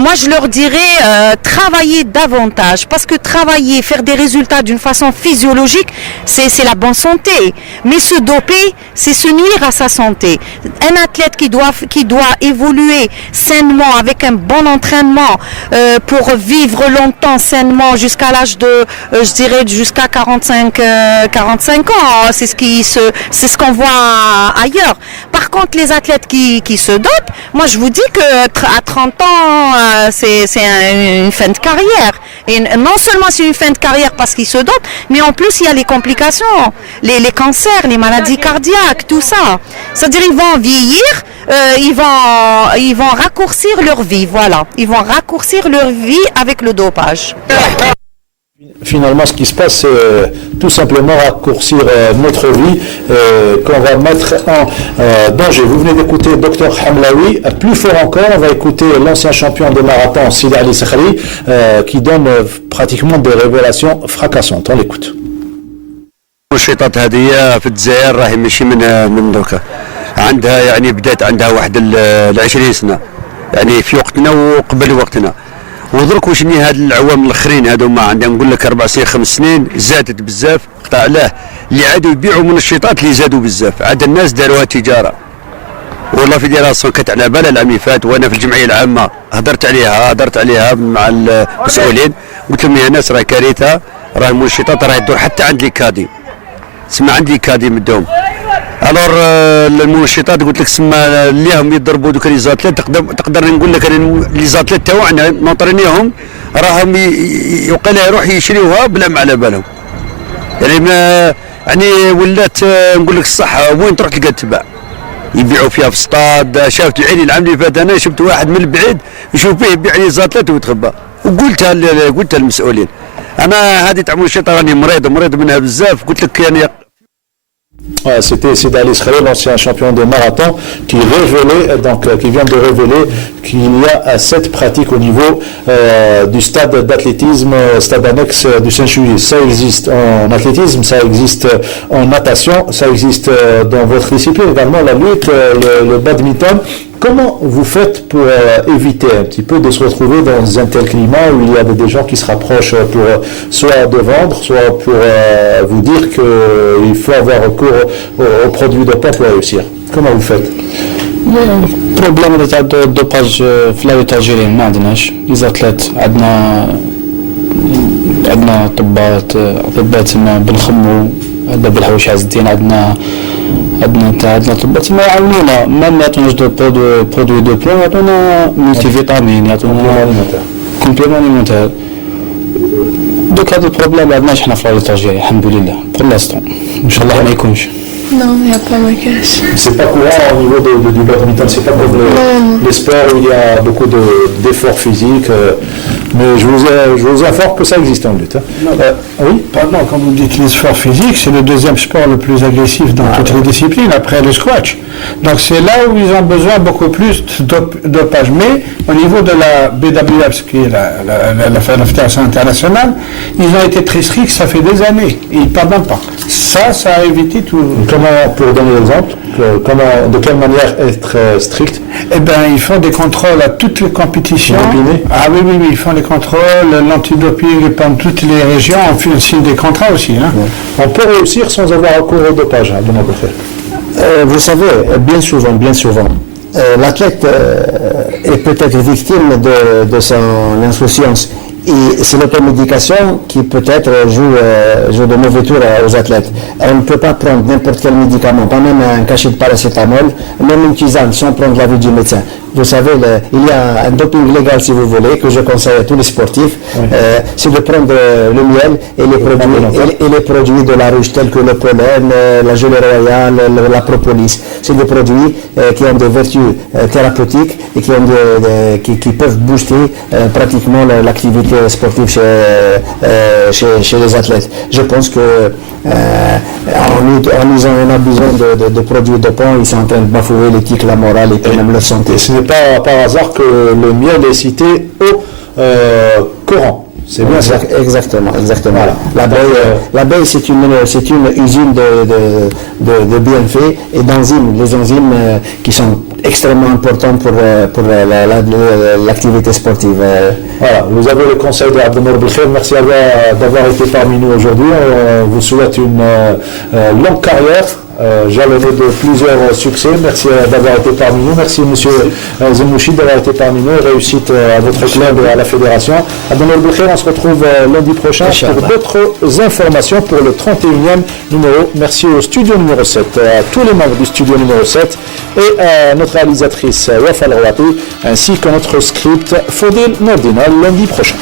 Moi, je leur dirais travailler davantage, parce que travailler, faire des résultats d'une façon physiologique, c'est la bonne santé. Mais se doper, c'est se nuire à sa santé. Un athlète qui doit évoluer sainement, avec un bon entraînement, pour vivre longtemps sainement jusqu'à l'âge de, je dirais, jusqu'à 45 ans. C'est ce qu'on voit ailleurs. Par contre, les athlètes qui se dopent, moi, je vous dis que à 30 ans, c'est une fin de carrière. Et non seulement c'est une fin de carrière parce qu'ils se dopent, mais en plus il y a les complications, les cancers, les maladies cardiaques, tout ça. C'est-à-dire ils vont vieillir, ils vont raccourcir leur vie, voilà. Ils vont raccourcir leur vie avec le dopage. Finalement, ce qui se passe, c'est tout simplement raccourcir notre vie qu'on va mettre en danger. Vous venez d'écouter Dr Hamlaoui. Plus fort encore, on va écouter l'ancien champion de marathon, Sidi Ali Sakhri, qui donne pratiquement des révélations fracassantes. On l'écoute. النشاطات هذه في الجزائر راهي ماشي من دركا عندها يعني بدات عندها واحد 20 سنه يعني في وقتنا وقبل وقتنا ودرك واش ني هاد العوام الاخرين هادو ما عندنا نقول لك 4 سنين 5 سنين زادت بزاف قطع علاه اللي عادوا يبيعوا منشطات اللي زادوا بزاف عاد الناس داروها تجاره والله في دراسه كانت على بالها العام اللي فات وانا في الجمعيه العامه هضرت عليها مع المسؤولين قلت لهم يا ناس راه كارثه راه المنشطات راه تدور حتى عند لي كادي سما عندي كادي مدهم الور المنشطات قلت لك سما اللي هم يضربوا دوك لي زاتلات تقدر نقول لك لي زاتلات تاعنا نوطرينيهم راهم يقال يروح يشريوها بلا ما على بالهم يعني ما يعني ولات نقول لك الصح وين تروح تلقى تباع يبيعوا فيها في السطاد شافت عيني العام اللي فات انا شفت واحد من البعيد يشوف فيه يبيع لي زاتلات ويتخبى وقلتها للمسؤولين انا هذه تاع منشطه راني مريض منها بزاف قلت لك يعني. C'était Sidi Ali Sakhri, l'ancien champion de marathon, qui vient de révéler qu'il y a cette pratique au niveau du stade d'athlétisme, stade annexe du Saint-Juillet. Ça existe en athlétisme, ça existe en natation, ça existe dans votre discipline également, la lutte, le badminton. Comment vous faites pour éviter un petit peu de se retrouver dans un tel climat où il y a des gens qui se rapprochent pour soit de vendre, soit pour vous dire qu'il faut avoir recours aux produits dopants pour réussir? Comment vous faites? البروبليم تاع الدوباج في لا لوت الجيريين ما عندناش لي زاتليت عندنا طبات بنخمو عندنا بالحوايج عز الدين عندنا طبات ما يعاونونا ما يعطوناش برودوي دو بلون يعطونا ملتي فيتامين يعطونا كومبليمون اليمونتير دوك هذا البروبليم ما عندناش حنا في لا لوت الجيريين الحمد لله بور لاستون ان شاء الله ما يكونش. Non, il n'y a pas ma cache. C'est pas courant au niveau du badminton, c'est pas comme les sports où il y a beaucoup d'efforts physiques, mais je vous informe que ça existe en lutte. Oui, pardon, quand vous dites les sports physiques, c'est le deuxième sport le plus agressif dans toutes les disciplines, après le squash. Donc c'est là où ils ont besoin beaucoup plus de dopage. Mais au niveau de la BWF, qui est la Fédération internationale, ils ont été très stricts, ça fait des années, et ils ne pardonnent pas. Ça a évité tout. Comment, pour donner l'exemple, de quelle manière être strict? Eh bien, ils font des contrôles à toutes les compétitions. Ah oui, ils font les contrôles, l'antidoping dans toutes les régions, on signe des contrats aussi. Hein. On peut réussir sans avoir recours au dopage, hein, vous savez, bien souvent, l'athlète est peut-être victime de son insouciance. Et c'est l'automédication qui peut-être joue de mauvais tours aux athlètes. On ne peut pas prendre n'importe quel médicament, pas même un cachet de paracétamol, même une tisane sans prendre l'avis du médecin. Vous savez, il y a un doping légal, si vous voulez, que je conseille à tous les sportifs, c'est de prendre le miel et les produits de la ruche tels que le pollen, la gelée royale, la propolis. C'est des produits qui ont des vertus thérapeutiques et qui peuvent booster pratiquement l'activité sportive chez les athlètes. Je pense que on a besoin de produits dopants, ils sont en train de bafouer l'éthique, la morale et puis même leur santé. Ce n'est pas par hasard que le miel est cité au Coran. C'est bien ça. Exactement. Voilà. L'abeille, c'est une usine de bienfaits et d'enzymes, les enzymes qui sont extrêmement importants pour l'activité sportive. Voilà, vous avez le conseil de Abdelnour Belkhair. Merci d'avoir été parmi nous aujourd'hui. On vous souhaite une longue carrière. Jalonnée de plusieurs succès. Merci d'avoir été parmi nous. Merci monsieur Zemouchi d'avoir été parmi nous. Réussite à votre club et à la fédération. Abdelnour Belkhair, on se retrouve lundi prochain pour d'autres informations pour le 31e numéro. Merci au studio numéro 7, à tous les membres du studio numéro 7 et à notre réalisatrice Wafa Al-Rouati ainsi que notre script Fodil Nordina lundi prochain.